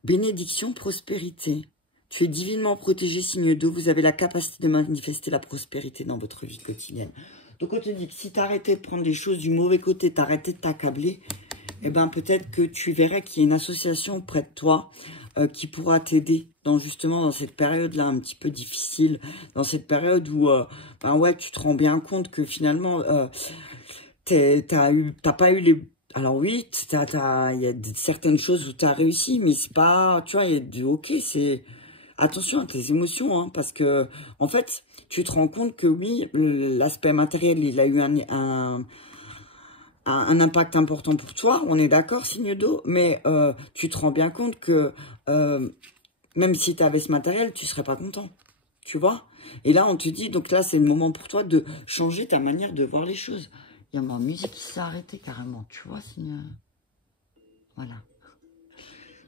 Bénédiction, prospérité. Tu es divinement protégé, signe d'eau. Vous avez la capacité de manifester la prospérité dans votre vie quotidienne. Donc, on te dit que si tu arrêtais de prendre les choses du mauvais côté, tu arrêtais de t'accabler, eh ben, peut-être que tu verrais qu'il y a une association près de toi qui pourra t'aider justement dans cette période-là un petit peu difficile, dans cette période où ben ouais, tu te rends bien compte que finalement, t'as pas eu Alors oui, il y a certaines choses où tu as réussi, mais c'est pas, tu vois, il y a du ok, c'est attention à tes émotions, hein, parce que en fait, tu te rends compte que oui, l'aspect matériel, il a eu un impact important pour toi, on est d'accord, signe d'eau, mais tu te rends bien compte que même si tu avais ce matériel, tu serais pas content, tu vois. Et là, on te dit, donc là, c'est le moment pour toi de changer ta manière de voir les choses. Il y a ma musique qui s'est arrêtée carrément, tu vois, signe... Voilà.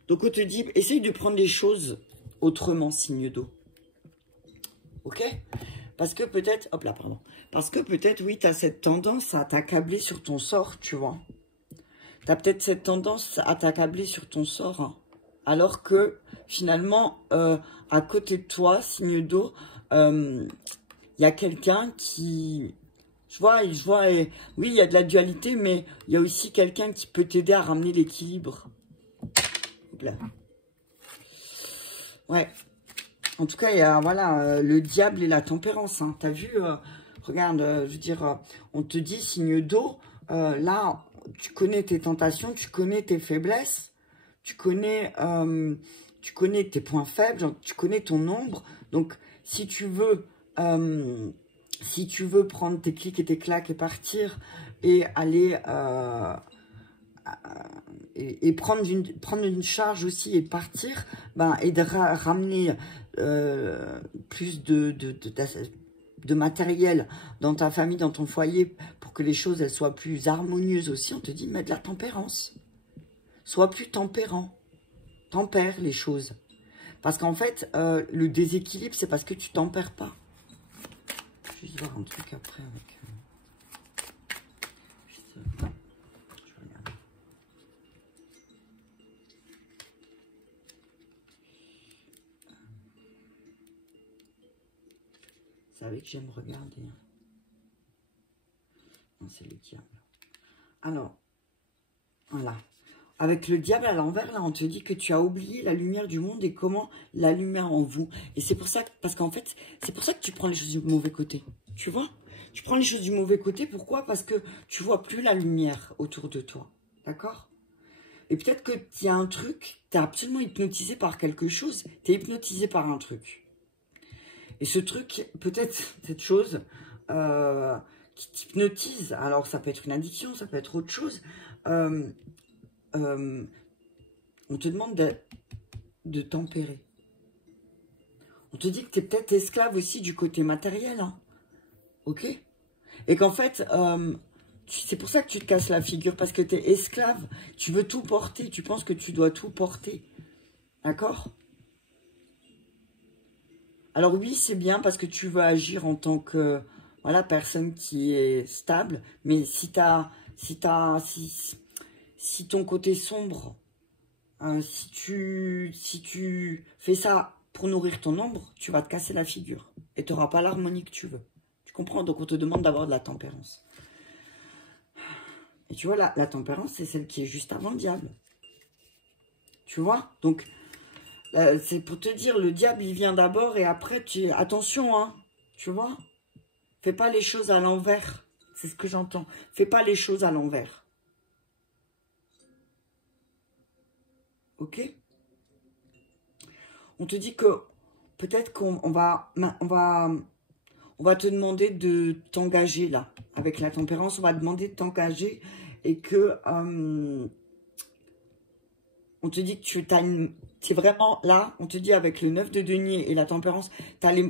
Donc, on te dit, essaye de prendre les choses autrement, signe d'eau. Ok? Parce que peut-être... Hop là, pardon. Parce que peut-être, oui, tu as cette tendance à t'accabler sur ton sort, tu vois. Tu as peut-être cette tendance à t'accabler sur ton sort, hein, alors que, finalement, à côté de toi, signe d'eau, il y a quelqu'un qui... Je vois, oui, il y a de la dualité, mais il y a aussi quelqu'un qui peut t'aider à ramener l'équilibre. Ouais. En tout cas, il y a, voilà, le diable et la tempérance. Hein. T'as vu, regarde, je veux dire, on te dit, signe d'eau, là, tu connais tes tentations, tu connais tes faiblesses, tu connais tes points faibles, genre, tu connais ton ombre. Donc, si tu veux prendre tes clics et tes claques et partir et aller et prendre une charge aussi et partir, ben, et de ramener plus de matériel dans ta famille, dans ton foyer, pour que les choses elles soient plus harmonieuses aussi, on te dit, mets de la tempérance. Sois plus tempérant. Tempère les choses. Parce qu'en fait, le déséquilibre, c'est parce que tu tempères pas. Je vais juste voir un truc après avec... je vais regarder. Vous savez que j'aime regarder. Non, c'est le diable. Alors, voilà. Avec le diable à l'envers, là, on te dit que tu as oublié la lumière du monde et comment la lumière en vous. Et c'est pour ça, parce qu'en fait, c'est pour ça que tu prends les choses du mauvais côté. Tu vois? Tu prends les choses du mauvais côté. Pourquoi? Parce que tu vois plus la lumière autour de toi. D'accord? Et peut-être que tu as un truc, tu es absolument hypnotisé par quelque chose. Tu es hypnotisé par un truc. Et ce truc, peut-être cette chose qui t'hypnotise, alors ça peut être une addiction, ça peut être autre chose, on te demande de tempérer. On te dit que tu es peut-être esclave aussi du côté matériel. Hein. Ok? Et qu'en fait, c'est pour ça que tu te casses la figure. Parce que tu es esclave. Tu veux tout porter. Tu penses que tu dois tout porter. D'accord? Alors oui, c'est bien parce que tu veux agir en tant que voilà, personne qui est stable. Mais si ton côté sombre... si tu fais ça pour nourrir ton ombre, tu vas te casser la figure. Et tu n'auras pas l'harmonie que tu veux. Tu comprends? Donc, on te demande d'avoir de la tempérance. Et tu vois, la tempérance, c'est celle qui est juste avant le diable. Tu vois? Donc, c'est pour te dire, le diable, il vient d'abord et après, attention, hein. Tu vois? Fais pas les choses à l'envers. C'est ce que j'entends. Fais pas les choses à l'envers. Ok? On te dit que peut-être qu'on va te demander de t'engager là. Avec la tempérance, on va te demander de t'engager et que on te dit que tu es vraiment là. On te dit avec le 9 de denier et la tempérance,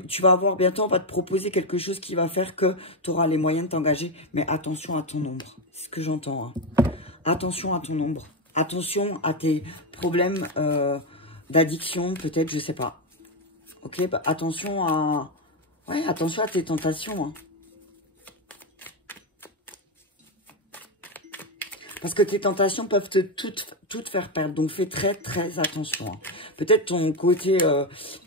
tu vas avoir bientôt, on va te proposer quelque chose qui va faire que tu auras les moyens de t'engager. Mais attention à ton ombre. C'est ce que j'entends. Hein. Attention à ton ombre. Attention à tes problèmes d'addiction, peut-être, je sais pas. Ok, bah, attention à tes tentations. Hein. Parce que tes tentations peuvent toutes faire perdre. Donc, fais très, très attention. Hein. Peut-être ton côté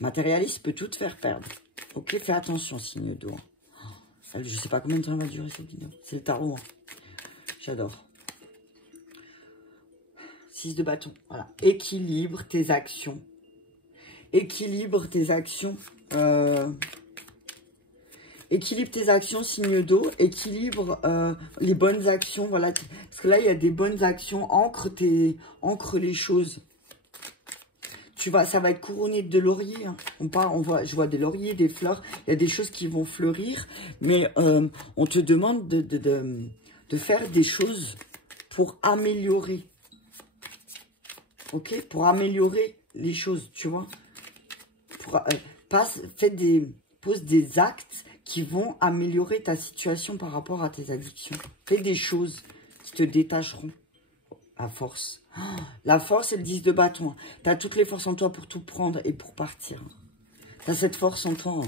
matérialiste peut tout te faire perdre. Ok, fais attention, signe d'eau. Hein. Je sais pas combien de temps va durer cette vidéo. C'est le tarot. Hein. J'adore. 6 de bâton. Voilà. Équilibre tes actions. Équilibre tes actions. Équilibre tes actions, signe d'eau. Équilibre les bonnes actions. Voilà. Parce que là, il y a des bonnes actions. Ancre les choses. Ça va être couronné de lauriers. Hein. Je vois des lauriers, des fleurs. Il y a des choses qui vont fleurir. Mais on te demande de faire des choses pour améliorer. Ok? Pour améliorer les choses, tu vois. Pose des actes qui vont améliorer ta situation par rapport à tes addictions. Fais des choses qui te détacheront. La force. Oh, la force, c'est le 10 de bâton. Tu as toutes les forces en toi pour tout prendre et pour partir. Tu as cette force en toi.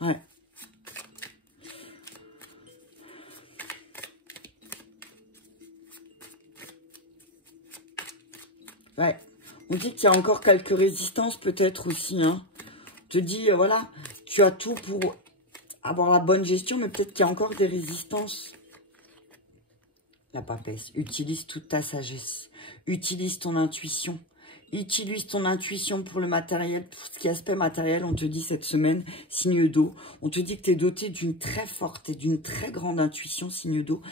Ouais. Ouais. On dit qu'il y a encore quelques résistances peut-être aussi. Hein. On te dit, voilà, tu as tout pour avoir la bonne gestion, mais peut-être qu'il y a encore des résistances. La papesse. Utilise toute ta sagesse. Utilise ton intuition. Utilise ton intuition pour le matériel. Pour ce qui est aspect matériel, on te dit cette semaine, signe d'eau. On te dit que tu es doté d'une très forte et d'une très grande intuition, signe d'eau.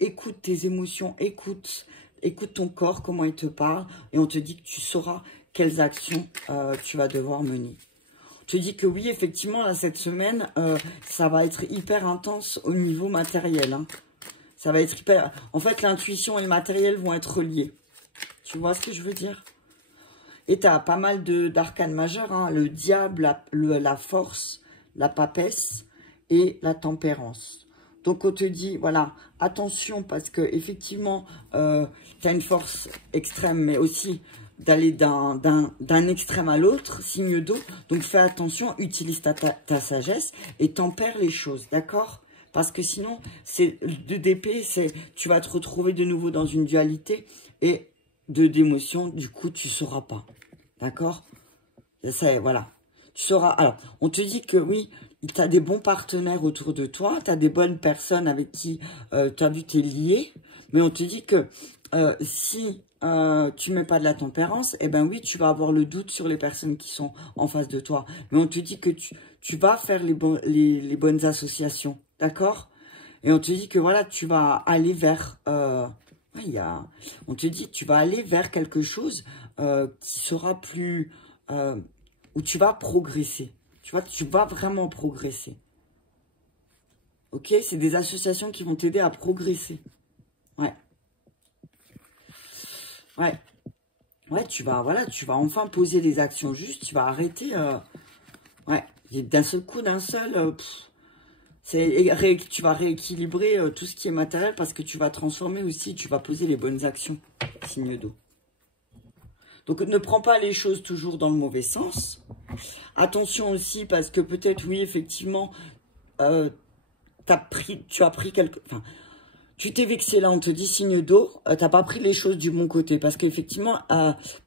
Écoute tes émotions, écoute ton corps, comment il te parle. Et on te dit que tu sauras quelles actions tu vas devoir mener. On te dit que oui, effectivement, là, cette semaine, ça va être hyper intense au niveau matériel. Hein. Ça va être hyper... En fait, l'intuition et le matériel vont être reliés. Tu vois ce que je veux dire? Et tu as pas mal d'arcanes majeurs. Hein, le diable, la force, la papesse et la tempérance. Donc, on te dit, voilà, attention parce que effectivement, tu as une force extrême, mais aussi d'aller d'un extrême à l'autre, signe d'eau. Donc, fais attention, utilise ta sagesse et tempère les choses, d'accord? Parce que sinon, c'est de d'épée, tu vas te retrouver de nouveau dans une dualité et d'émotion. Du coup, tu ne sauras pas. D'accord? Voilà. Tu sauras. Alors, on te dit que oui, tu as des bons partenaires autour de toi. Tu as des bonnes personnes avec qui tu as vu, tu es lié. Mais on te dit que si tu ne mets pas de la tempérance, eh ben oui, tu vas avoir le doute sur les personnes qui sont en face de toi. Mais on te dit que tu vas faire les bonnes associations. D'accord? Et on te dit que voilà, tu vas aller vers... on te dit que tu vas aller vers quelque chose qui sera plus... où tu vas progresser. Tu vois, tu vas vraiment progresser. Ok? C'est des associations qui vont t'aider à progresser. Ouais. Ouais. Ouais, tu vas enfin poser des actions justes. Tu vas arrêter... ouais. D'un seul coup, tu vas rééquilibrer tout ce qui est matériel parce que tu vas transformer aussi, tu vas poser les bonnes actions. Signe d'eau. Donc, ne prends pas les choses toujours dans le mauvais sens. Attention aussi parce que peut-être, oui, effectivement, tu as pris quelque... Enfin, tu t'es vexé là, on te dit signe d'eau, tu n'as pas pris les choses du bon côté. Parce qu'effectivement,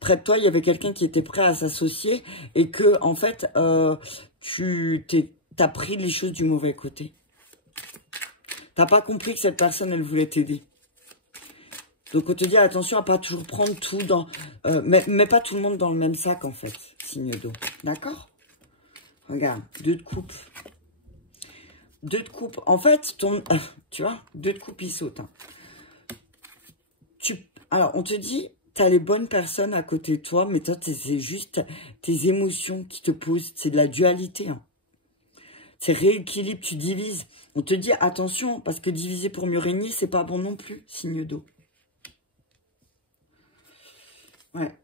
près de toi, il y avait quelqu'un qui était prêt à s'associer et que, en fait, tu as pris les choses du mauvais côté. Tu n'as pas compris que cette personne, elle voulait t'aider. Donc, on te dit attention à pas toujours prendre tout dans... mets pas tout le monde dans le même sac, en fait, signe d'eau. D'accord? Regarde, 2 de coupe. 2 de coupe. En fait, tu vois, 2 de coupe, il saute. Hein. Alors, on te dit, tu as les bonnes personnes à côté de toi, mais toi, c'est juste tes émotions qui te posent. C'est de la dualité. Hein. C'est rééquilibre, tu divises. On te dit attention, parce que diviser pour mieux régner, c'est pas bon non plus, signe d'eau. Ouais.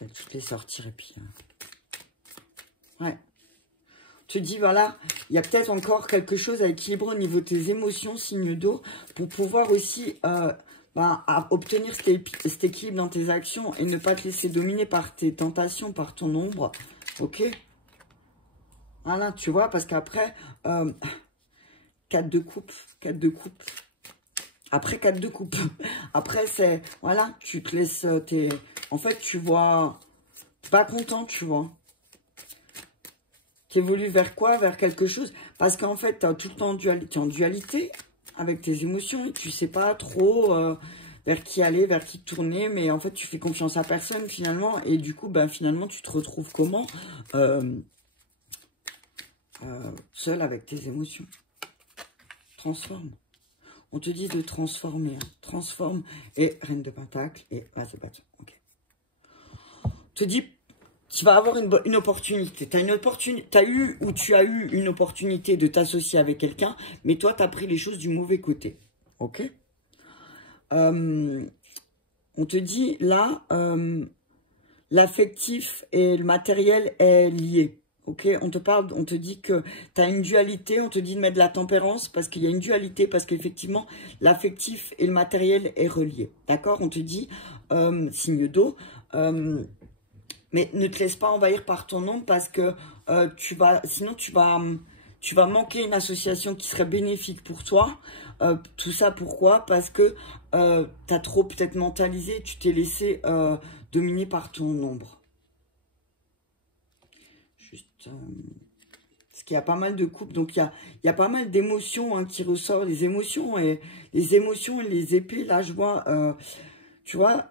Je vais toutes les sortir et puis... Ouais. Tu dis, voilà, il y a peut-être encore quelque chose à équilibrer au niveau de tes émotions, signe d'eau, pour pouvoir aussi obtenir cet équilibre dans tes actions et ne pas te laisser dominer par tes tentations, par ton ombre. Ok? Voilà, tu vois, parce qu'après, 4 de coupe, 4 de coupe. Après 4 de coupe. Après, c'est, voilà, tu te laisses en fait, tu vois, pas content, tu vois. Tu évolues vers quoi? Vers quelque chose. Parce qu'en fait, tu as tout le temps tu es en dualité avec tes émotions et tu sais pas trop vers qui aller, vers qui tourner. Mais en fait, tu fais confiance à personne finalement. Et du coup, ben, finalement, tu te retrouves comment seul avec tes émotions. Transforme. On te dit de transformer. Hein. Transforme. Et Reine de Pentacle. Et c'est pas tout. Ok. On te dit, tu vas avoir une opportunité. Tu as eu une opportunité de t'associer avec quelqu'un, mais toi, tu as pris les choses du mauvais côté. Ok. On te dit, là, l'affectif et le matériel est lié. Ok, on te dit que tu as une dualité, on te dit de mettre de la tempérance parce qu'il y a une dualité, parce qu'effectivement, l'affectif et le matériel est relié. D'accord? On te dit, signe d'eau, mais ne te laisse pas envahir par ton ombre parce que sinon tu vas manquer une association qui serait bénéfique pour toi. Tout ça pourquoi? Parce que tu as trop peut-être mentalisé, tu t'es laissé dominer par ton ombre. Parce qu'il y a pas mal de couples, donc il y a pas mal d'émotions hein, qui ressortent, les émotions et les épées, là je vois, tu vois,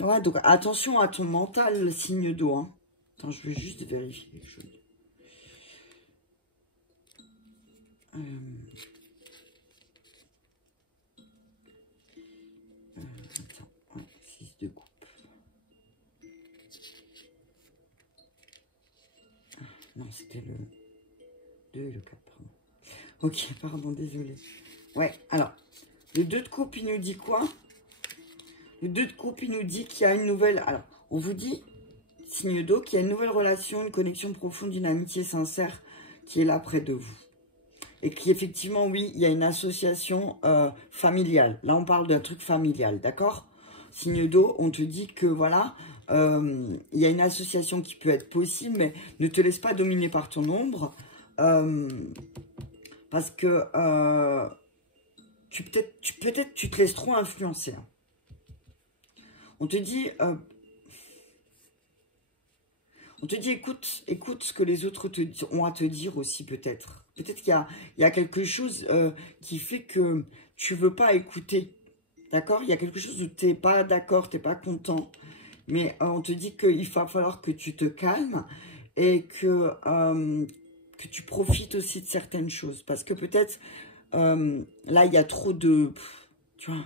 ouais, donc attention à ton mental, signe d'eau, hein. Attends, je veux juste vérifier quelque chose. Attends, ouais, 6 de coupe. Non, c'était le 2 et le 4, pardon. Ok, pardon, désolé. Ouais, alors, le 2 de coupe, il nous dit quoi? Le 2 de coupe, il nous dit qu'il y a une nouvelle... Alors, on vous dit, signe d'eau, qu'il y a une nouvelle relation, une connexion profonde, une amitié sincère qui est là près de vous. Et qu'effectivement, oui, il y a une association familiale. Là, on parle d'un truc familial, d'accord? Signe d'eau, on te dit que, voilà... il y a une association qui peut être possible, mais ne te laisse pas dominer par ton ombre, parce que peut-être tu te laisses trop influencer. Hein. On te dit, écoute ce que les autres ont à te dire aussi peut-être. Peut-être qu'il y a quelque chose qui fait que tu veux pas écouter, d'accord? Il y a quelque chose où tu n'es pas d'accord, tu n'es pas content. Mais on te dit qu'il va falloir que tu te calmes et que tu profites aussi de certaines choses. Parce que peut-être, là, il y a trop de... Tu vois,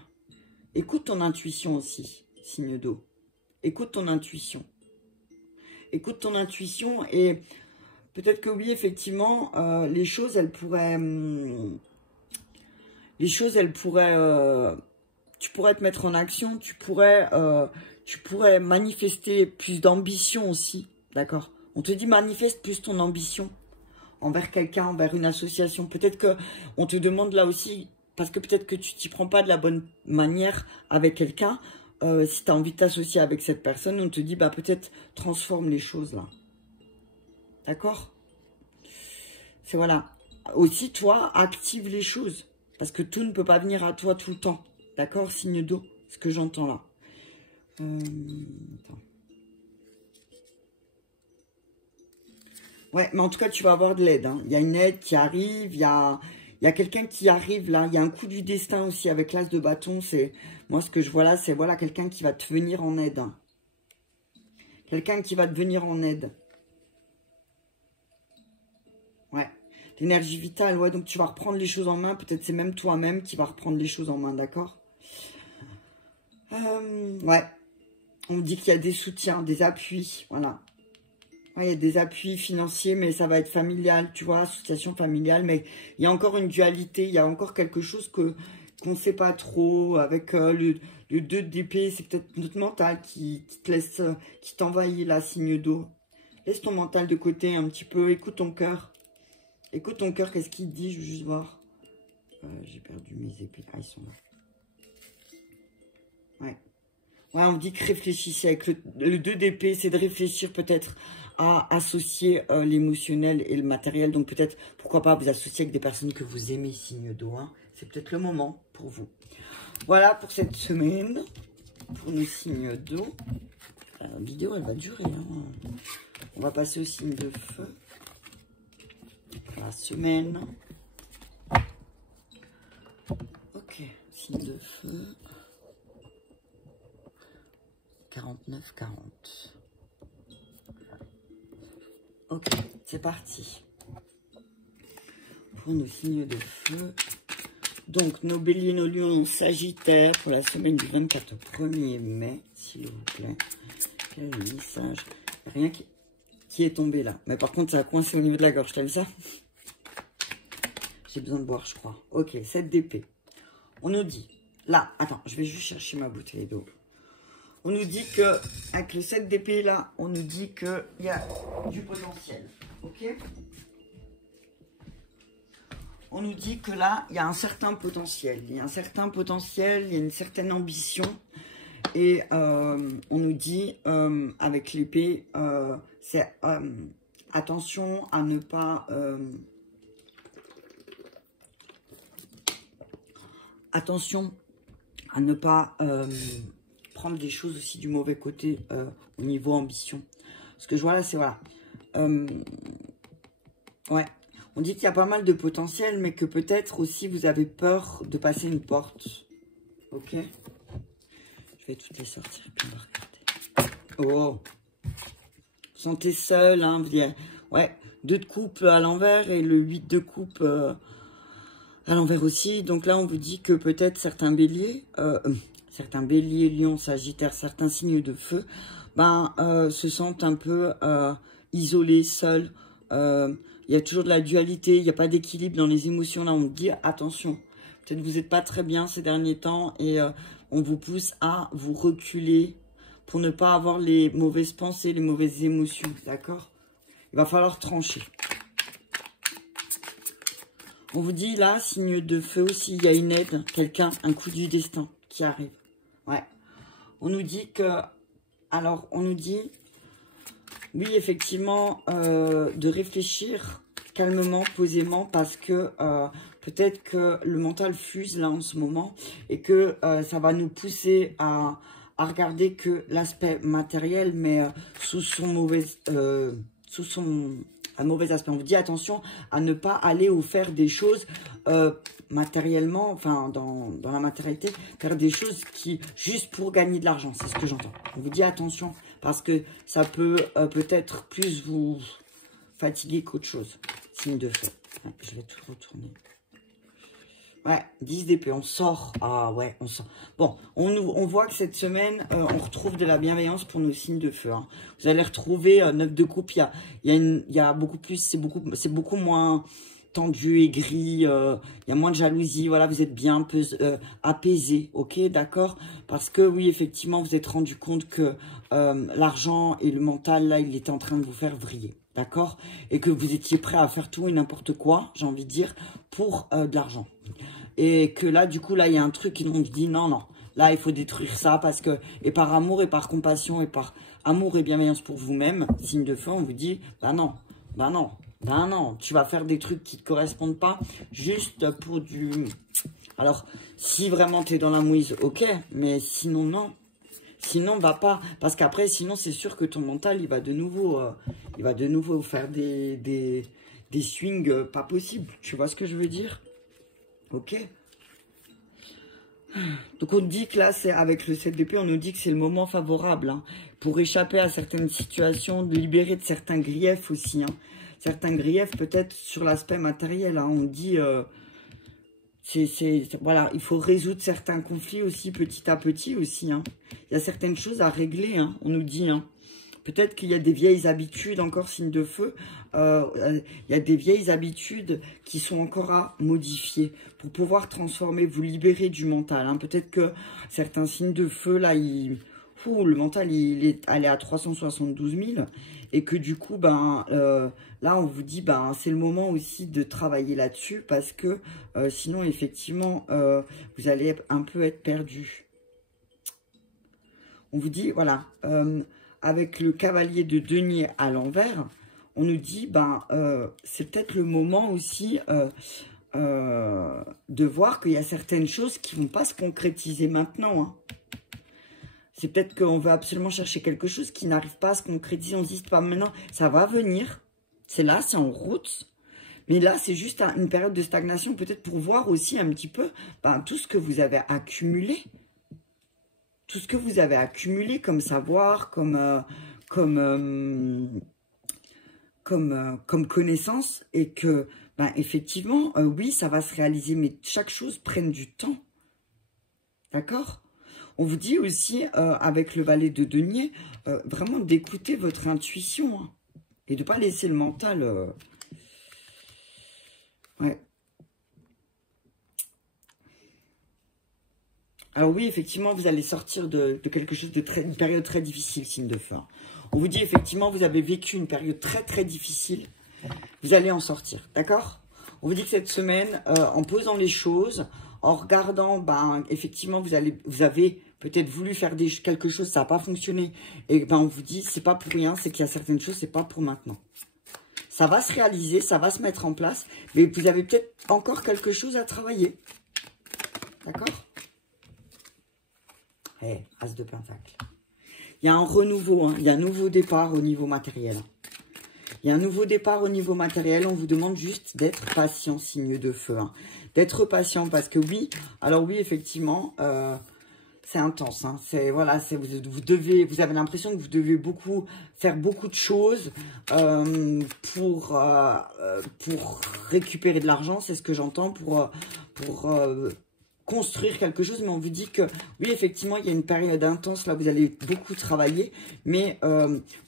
écoute ton intuition aussi, signe d'eau. Écoute ton intuition. Écoute ton intuition et peut-être que oui, effectivement, les choses, elles pourraient... tu pourrais te mettre en action, tu pourrais manifester plus d'ambition aussi, d'accord? On te dit manifeste plus ton ambition envers quelqu'un, envers une association. Peut-être que on te demande là aussi, parce que peut-être que tu t'y prends pas de la bonne manière avec quelqu'un, si tu as envie de t'associer avec cette personne, on te dit bah peut-être transforme les choses là. D'accord? C'est voilà. Aussi, toi, active les choses. Parce que tout ne peut pas venir à toi tout le temps. D'accord? Signe d'eau. Ce que j'entends là. Attends. Ouais, mais en tout cas, tu vas avoir de l'aide. Hein. Il y a une aide qui arrive. Il y a quelqu'un qui arrive là. Il y a un coup du destin aussi avec l'as de bâton. Moi, ce que je vois là, c'est voilà, quelqu'un qui va te venir en aide. Hein. Quelqu'un qui va te venir en aide. Ouais. L'énergie vitale, ouais, donc tu vas reprendre les choses en main. Peut-être c'est même toi-même qui va reprendre les choses en main, d'accord? Ouais. On me dit qu'il y a des soutiens, des appuis, voilà. Ouais, il y a des appuis financiers, mais ça va être familial, tu vois, association familiale. Mais il y a encore une dualité, il y a encore quelque chose qu'on ne sait pas trop. Avec le 2 d'épée, c'est peut-être notre mental qui te laisse, qui t'envahit, là, signe d'eau. Laisse ton mental de côté un petit peu, écoute ton cœur. Écoute ton cœur, qu'est-ce qu'il te dit? Je veux juste voir. J'ai perdu mes épées. Ah, ils sont là. Ouais. Ouais, on me dit que réfléchissez avec le 2 d'épée, c'est de réfléchir peut-être à associer l'émotionnel et le matériel. Donc peut-être, pourquoi pas vous associer avec des personnes que vous aimez, signe d'eau. Hein. C'est peut-être le moment pour vous. Voilà pour cette semaine, pour nos signes d'eau. La vidéo, elle va durer. Hein. On va passer au signe de feu. La semaine. Ok, signe de feu. 49-40. Ok, c'est parti. Pour nos signes de feu. Donc, nos béliers, nos lions, nos sagittaires pour la semaine du 24 au 1er mai, s'il vous plaît. Quel message? Rien qui est tombé là. Mais par contre, ça a coincé au niveau de la gorge. T'as vu ça? J'ai besoin de boire, je crois. Ok, 7 d'épée. On nous dit, là, attends, je vais juste chercher ma bouteille d'eau. On nous dit que, avec le 7 d'épée là, on nous dit qu'il y a du potentiel. Ok? On nous dit que là, il y a un certain potentiel. Il y a un certain potentiel, il y a une certaine ambition. Et on nous dit, avec l'épée, c'est attention à ne pas... attention à ne pas prendre des choses aussi du mauvais côté au niveau ambition. Ce que je vois là, c'est voilà. Ouais. On dit qu'il y a pas mal de potentiel, mais que peut-être aussi vous avez peur de passer une porte. Ok? Je vais toutes les sortir, puis on va regarder. Oh! Vous sentez seul, hein? Ouais, 2 de coupe à l'envers et le 8 de coupe à l'envers aussi. Donc là, on vous dit que peut-être certains béliers, lions, sagittaires, certains signes de feu, se sentent un peu isolés, seuls. Il y a toujours de la dualité, il n'y a pas d'équilibre dans les émotions. Là, on dit attention. Peut-être que vous n'êtes pas très bien ces derniers temps et on vous pousse à vous reculer pour ne pas avoir les mauvaises pensées, les mauvaises émotions. D'accord? Il va falloir trancher. On vous dit là, signe de feu aussi, il y a une aide, quelqu'un, un coup du destin qui arrive. Ouais. On nous dit que... Alors, on nous dit... Oui, effectivement, de réfléchir calmement, posément, parce que peut-être que le mental fuse là en ce moment et que ça va nous pousser à regarder que l'aspect matériel, mais sous son mauvais aspect. On vous dit attention à ne pas aller ou faire des choses matériellement, enfin dans la matérialité, faire des choses qui juste pour gagner de l'argent, c'est ce que j'entends. On vous dit attention parce que ça peut peut-être plus vous fatiguer qu'autre chose. Signe de feu. Ouais, je vais tout retourner. Ouais, 10 d'épée, on sort. Ah ouais, on sort. Bon, on voit que cette semaine, on retrouve de la bienveillance pour nos signes de feu. Hein. Vous allez retrouver 9 de coupe, il y a beaucoup plus, c'est beaucoup moins tendu, aigri, il y a moins de jalousie, voilà, vous êtes bien apaisé, ok, d'accord? Parce que oui, effectivement, vous êtes rendu compte que l'argent et le mental, là, il était en train de vous faire vriller, d'accord? Et que vous étiez prêt à faire tout et n'importe quoi, j'ai envie de dire, pour de l'argent. Et que là, du coup, là, il y a un truc qui nous dit, non, non, là, il faut détruire ça parce que, et par amour et par compassion et par amour et bienveillance pour vous-même, signe de feu, on vous dit, bah non, bah non. Ben non, tu vas faire des trucs qui ne te correspondent pas, juste pour du... Alors, si vraiment tu es dans la mouise, ok, mais sinon, non. Sinon, va pas. Parce qu'après, sinon, c'est sûr que ton mental, il va de nouveau faire des swings pas possibles. Tu vois ce que je veux dire? Ok. Donc, on dit que là, c'est avec le 7 d'épée, on nous dit que c'est le moment favorable hein, pour échapper à certaines situations, de libérer de certains griefs aussi, hein. Certains griefs peut-être sur l'aspect matériel. Hein. On dit, voilà, il faut résoudre certains conflits aussi petit à petit aussi. Hein. Il y a certaines choses à régler, hein, on nous dit. Hein. Peut-être qu'il y a des vieilles habitudes, encore signe de feu. Il y a des vieilles habitudes qui sont encore à modifier pour pouvoir transformer, vous libérer du mental. Hein. Peut-être que certains signes de feu, là, le mental, il est allé à 372 000. Et que du coup, là, on vous dit, c'est le moment aussi de travailler là-dessus parce que sinon, effectivement, vous allez un peu être perdu. On vous dit, voilà, avec le cavalier de denier à l'envers, on nous dit, c'est peut-être le moment aussi de voir qu'il y a certaines choses qui ne vont pas se concrétiser maintenant, hein. C'est peut-être qu'on veut absolument chercher quelque chose qui n'arrive pas à se concrétiser. On se dit, c'est pas maintenant, ça va venir. C'est là, c'est en route. Mais là, c'est juste une période de stagnation, peut-être pour voir aussi un petit peu tout ce que vous avez accumulé. Tout ce que vous avez accumulé comme savoir, comme comme connaissance et que, ben, effectivement, oui, ça va se réaliser, mais chaque chose prenne du temps. D'accord? On vous dit aussi, avec le valet de denier, vraiment d'écouter votre intuition, hein, et de ne pas laisser le mental... ouais. Alors oui, effectivement, vous allez sortir de quelque chose de une période très difficile, signe de feu. On vous dit, effectivement, vous avez vécu une période très, très difficile. Vous allez en sortir, d'accord? On vous dit que cette semaine, en posant les choses, en regardant, ben, effectivement, vous avez peut-être voulu faire quelque chose, ça n'a pas fonctionné. Et ben, on vous dit, c'est pas pour rien, c'est qu'il y a certaines choses, c'est pas pour maintenant. Ça va se réaliser, ça va se mettre en place, mais vous avez peut-être encore quelque chose à travailler. D'accord? Hey, As de Pentacle. Il y a un renouveau, hein, il y a un nouveau départ au niveau matériel. Il y a un nouveau départ au niveau matériel. On vous demande juste d'être patient, signe de feu. Hein. D'être patient parce que oui, alors oui, effectivement, c'est intense. Hein. Voilà, vous avez l'impression que vous devez faire beaucoup de choses pour récupérer de l'argent. C'est ce que j'entends pour construire quelque chose, mais on vous dit que oui, effectivement, il y a une période intense, là, vous allez beaucoup travailler, mais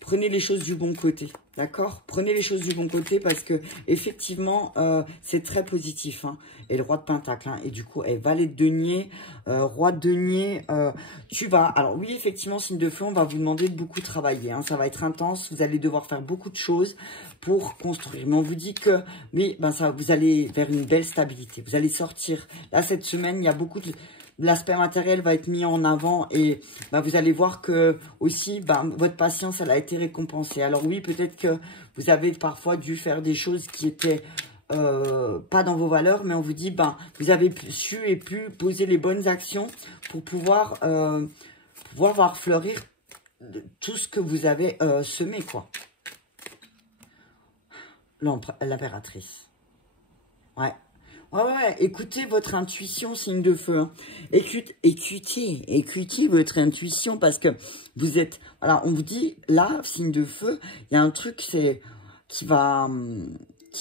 prenez les choses du bon côté, d'accord? Prenez les choses du bon côté parce que, effectivement, c'est très positif, hein. Et le roi de Pentacle, hein, et du coup, valet de denier, roi de denier, alors oui, effectivement, signe de feu, on va vous demander de beaucoup travailler, hein, ça va être intense, vous allez devoir faire beaucoup de choses pour construire, mais on vous dit que, oui, ben vous allez vers une belle stabilité, vous allez sortir, là, cette semaine, il y a beaucoup de... L'aspect matériel va être mis en avant et bah, vous allez voir que aussi votre patience, elle a été récompensée. Alors oui, peut-être que vous avez parfois dû faire des choses qui étaient pas dans vos valeurs, mais on vous dit, vous avez su et pu poser les bonnes actions pour pouvoir voir fleurir tout ce que vous avez semé, quoi. L'impératrice. Ouais. Ouais, écoutez votre intuition, signe de feu. Hein. Écoutez votre intuition parce que vous êtes... Voilà, on vous dit, là, signe de feu, il y a un truc qui va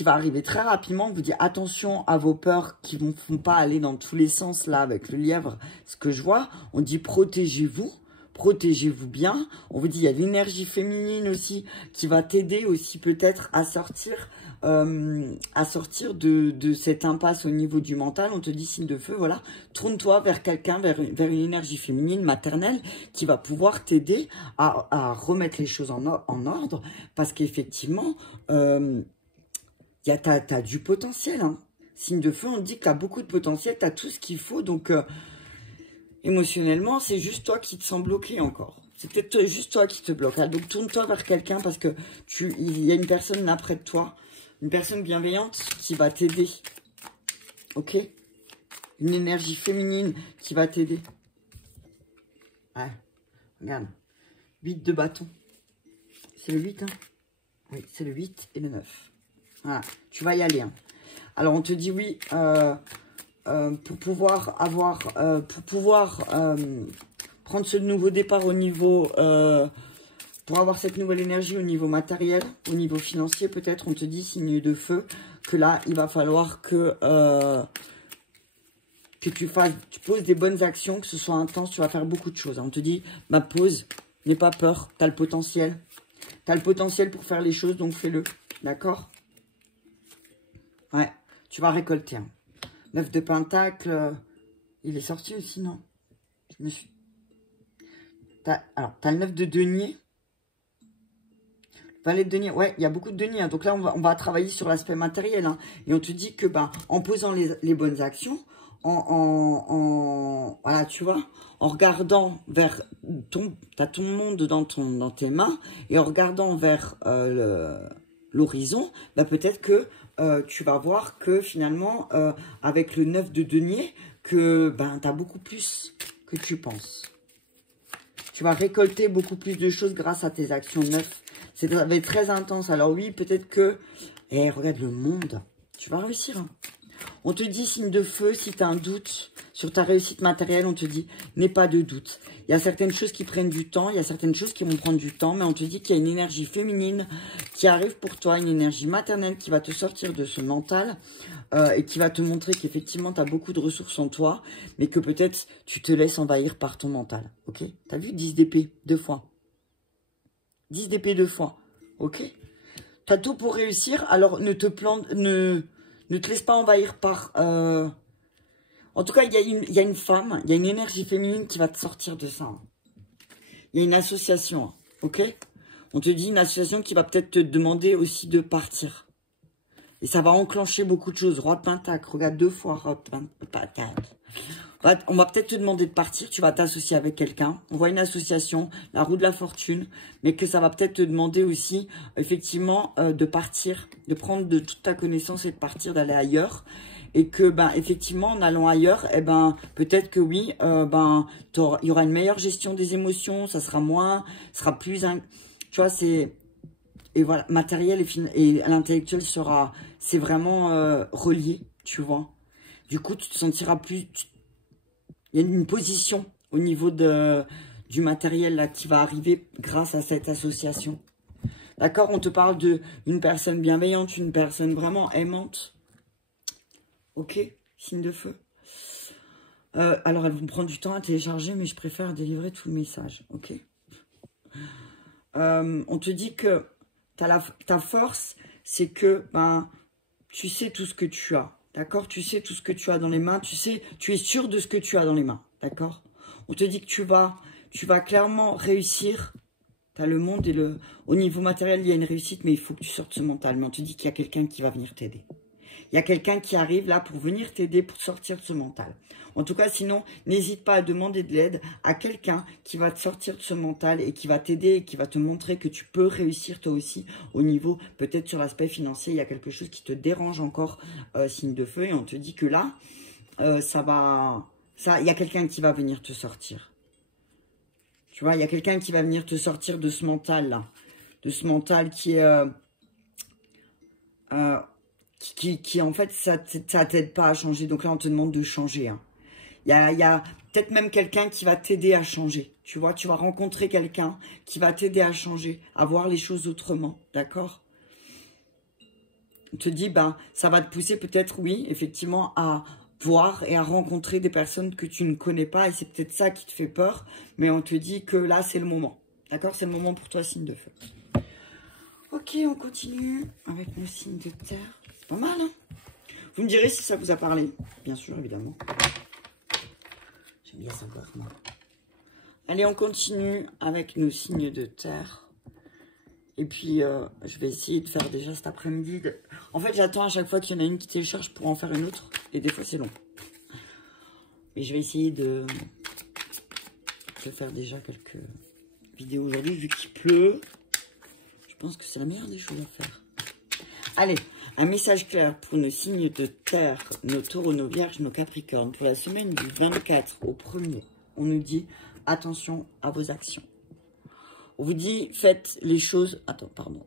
arriver très rapidement. On vous dit, attention à vos peurs qui ne font pas aller dans tous les sens, là, avec le lièvre. Ce que je vois, on dit, protégez-vous. Protégez-vous bien. On vous dit, il y a l'énergie féminine aussi qui va t'aider aussi peut-être à sortir de cette impasse au niveau du mental. On te dit, signe de feu, voilà, tourne-toi vers quelqu'un, vers une énergie féminine, maternelle, qui va pouvoir t'aider à remettre les choses en ordre, parce qu'effectivement, t'as du potentiel. Hein. Signe de feu, on te dit que t'as beaucoup de potentiel, t'as tout ce qu'il faut, donc... émotionnellement, c'est juste toi qui te sens bloqué encore. C'est peut-être juste toi qui te bloque. Donc, tourne-toi vers quelqu'un parce que il y a une personne là près de toi, une personne bienveillante qui va t'aider. Ok? Une énergie féminine qui va t'aider. Ouais, regarde. 8 de bâton. C'est le 8, hein? Oui, c'est le 8 et le 9. Voilà, tu vas y aller. Hein. Alors, on te dit oui... pour pouvoir prendre ce nouveau départ au niveau, pour avoir cette nouvelle énergie au niveau matériel, au niveau financier peut-être, on te dit, signe de feu, que là, il va falloir que tu poses des bonnes actions, que ce soit intense, tu vas faire beaucoup de choses. On te dit, pose, n'aie pas peur, tu as le potentiel. Tu as le potentiel pour faire les choses, donc fais-le, d'accord? Ouais, tu vas récolter, hein. 9 de Pentacle, il est sorti aussi, non? Alors, tu as le 9 de denier. Valet de denier, ouais, il y a beaucoup de denier. Hein. Donc là, on va travailler sur l'aspect matériel. Hein. Et on te dit que, en posant les bonnes actions, voilà, tu vois, en regardant vers t'as ton monde dans tes mains, et en regardant vers l'horizon, peut-être que tu vas voir que finalement, avec le 9 de denier, que tu as beaucoup plus que tu penses. Tu vas récolter beaucoup plus de choses grâce à tes actions 9. Ça va être très intense. Alors oui, peut-être que... regarde le monde. Tu vas réussir. Hein. On te dit, signe de feu, si tu as un doute sur ta réussite matérielle, on te dit, n'aie pas de doute. Il y a certaines choses qui prennent du temps, il y a certaines choses qui vont prendre du temps, mais on te dit qu'il y a une énergie féminine qui arrive pour toi, une énergie maternelle qui va te sortir de ce mental et qui va te montrer qu'effectivement, tu as beaucoup de ressources en toi, mais que peut-être tu te laisses envahir par ton mental. Ok? Tu as vu 10 d'épée 2 fois. 10 d'épée 2 fois. Ok? Tu as tout pour réussir, alors ne te laisse pas envahir par... En tout cas, il y a une femme, il y a une énergie féminine qui va te sortir de ça. Il y a une association, ok? On te dit une association qui va peut-être te demander aussi de partir. Et ça va enclencher beaucoup de choses. Roi de Pentacle, regarde 2 fois Roi de Pentacle. On va peut-être te demander de partir, tu vas t'associer avec quelqu'un. On voit une association, la roue de la fortune, mais que ça va peut-être te demander aussi, effectivement, de partir, de prendre de toute ta connaissance et de partir, d'aller ailleurs. Et que, ben, effectivement, en allant ailleurs, eh ben, peut-être que oui, il y aura une meilleure gestion des émotions, ça sera moins, ça sera plus, tu vois, c'est, et voilà, matériel et l'intellectuel c'est vraiment relié, tu vois. Du coup, tu te sentiras plus, il y a une position au niveau du matériel là qui va arriver grâce à cette association. D'accord? On te parle d'une personne bienveillante, une personne vraiment aimante. Ok, signe de feu. Alors, elles vont prendre du temps à télécharger, mais je préfère délivrer tout le message. Ok. On te dit que ta force, c'est que ben, tu sais tout ce que tu as. D'accord? Tu sais tout ce que tu as dans les mains. Tu es sûr de ce que tu as dans les mains. D'accord? On te dit que tu vas clairement réussir. Tu as le monde et au niveau matériel, il y a une réussite, mais il faut que tu sortes ce mental. Mais on te dit qu'il y a quelqu'un qui va venir t'aider. Il y a quelqu'un qui arrive là pour venir t'aider, pour sortir de ce mental. En tout cas, sinon, n'hésite pas à demander de l'aide à quelqu'un qui va te sortir de ce mental et qui va t'aider et qui va te montrer que tu peux réussir toi aussi au niveau, peut-être sur l'aspect financier, il y a quelque chose qui te dérange encore, signe de feu, et on te dit que là, il y a quelqu'un qui va venir te sortir. Tu vois, il y a quelqu'un qui va venir te sortir de ce mental-là, de ce mental qui est... qui en fait, ça t'aide pas à changer. Donc là, on te demande de changer. Hein. Il y a peut-être même quelqu'un qui va t'aider à changer. Tu vois, tu vas rencontrer quelqu'un qui va t'aider à changer, à voir les choses autrement. D'accord? On te dit, ben, ça va te pousser peut-être, oui, effectivement, à voir et à rencontrer des personnes que tu ne connais pas. Et c'est peut-être ça qui te fait peur. Mais on te dit que là, c'est le moment. D'accord? C'est le moment pour toi, signe de feu. Ok, on continue avec nos signes de terre. Pas mal, hein? Vous me direz si ça vous a parlé. Bien sûr, évidemment. J'aime bien ça encore, moi. Allez, on continue avec nos signes de terre. Et puis, je vais essayer de faire déjà cet après-midi. En fait, j'attends à chaque fois qu'il y en a une qui télécharge pour en faire une autre. Et des fois, c'est long. Mais je vais essayer de faire déjà quelques vidéos aujourd'hui. Vu qu'il pleut, je pense que c'est la meilleure des choses à faire. Allez, un message clair pour nos signes de terre, nos taureaux, nos vierges, nos capricornes. Pour la semaine du 24 au 1er, on nous dit attention à vos actions. On vous dit faites les choses... Attends, pardon.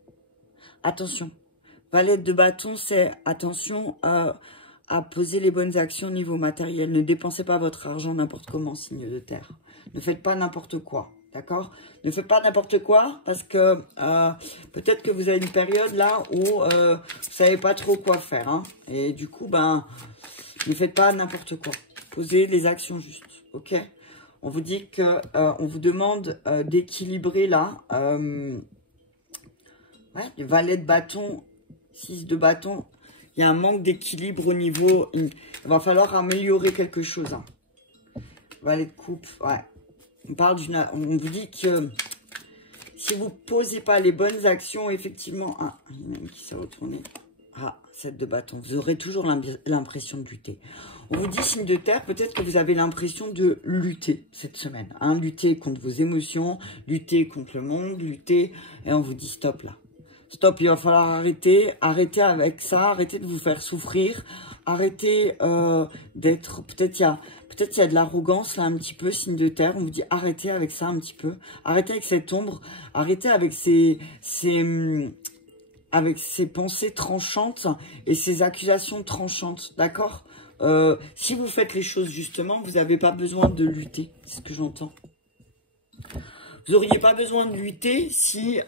Attention. Valette de bâton, c'est attention à poser les bonnes actions au niveau matériel. Ne dépensez pas votre argent n'importe comment, signe de terre. Ne faites pas n'importe quoi. D'accord? Ne faites pas n'importe quoi parce que peut-être que vous avez une période là où vous ne savez pas trop quoi faire. Hein, et du coup, ben, ne faites pas n'importe quoi. Posez les actions justes. Ok? On vous dit que on vous demande d'équilibrer là. Ouais, le valet de bâton, 6 de bâton. Il y a un manque d'équilibre au niveau... Il va falloir améliorer quelque chose. Hein. Valet de coupe, ouais. On vous dit que si vous ne posez pas les bonnes actions, effectivement... Ah, il y en a une qui s'est retournée. Ah, 7 de bâton. Vous aurez toujours l'impression de lutter. On vous dit, signe de terre, peut-être que vous avez l'impression de lutter cette semaine. Hein, lutter contre vos émotions, lutter contre le monde, lutter... Et on vous dit stop là. Stop, il va falloir arrêter. Arrêtez avec ça. Arrêtez de vous faire souffrir. Arrêtez d'être... Peut-être il y a de l'arrogance là un petit peu, signe de terre. On vous dit arrêtez avec ça un petit peu. Arrêtez avec cette ombre. Arrêtez avec avec ses pensées tranchantes et ses accusations tranchantes, d'accord? Si vous faites les choses justement, vous n'avez pas besoin de lutter, c'est ce que j'entends. Vous n'auriez pas besoin de lutter si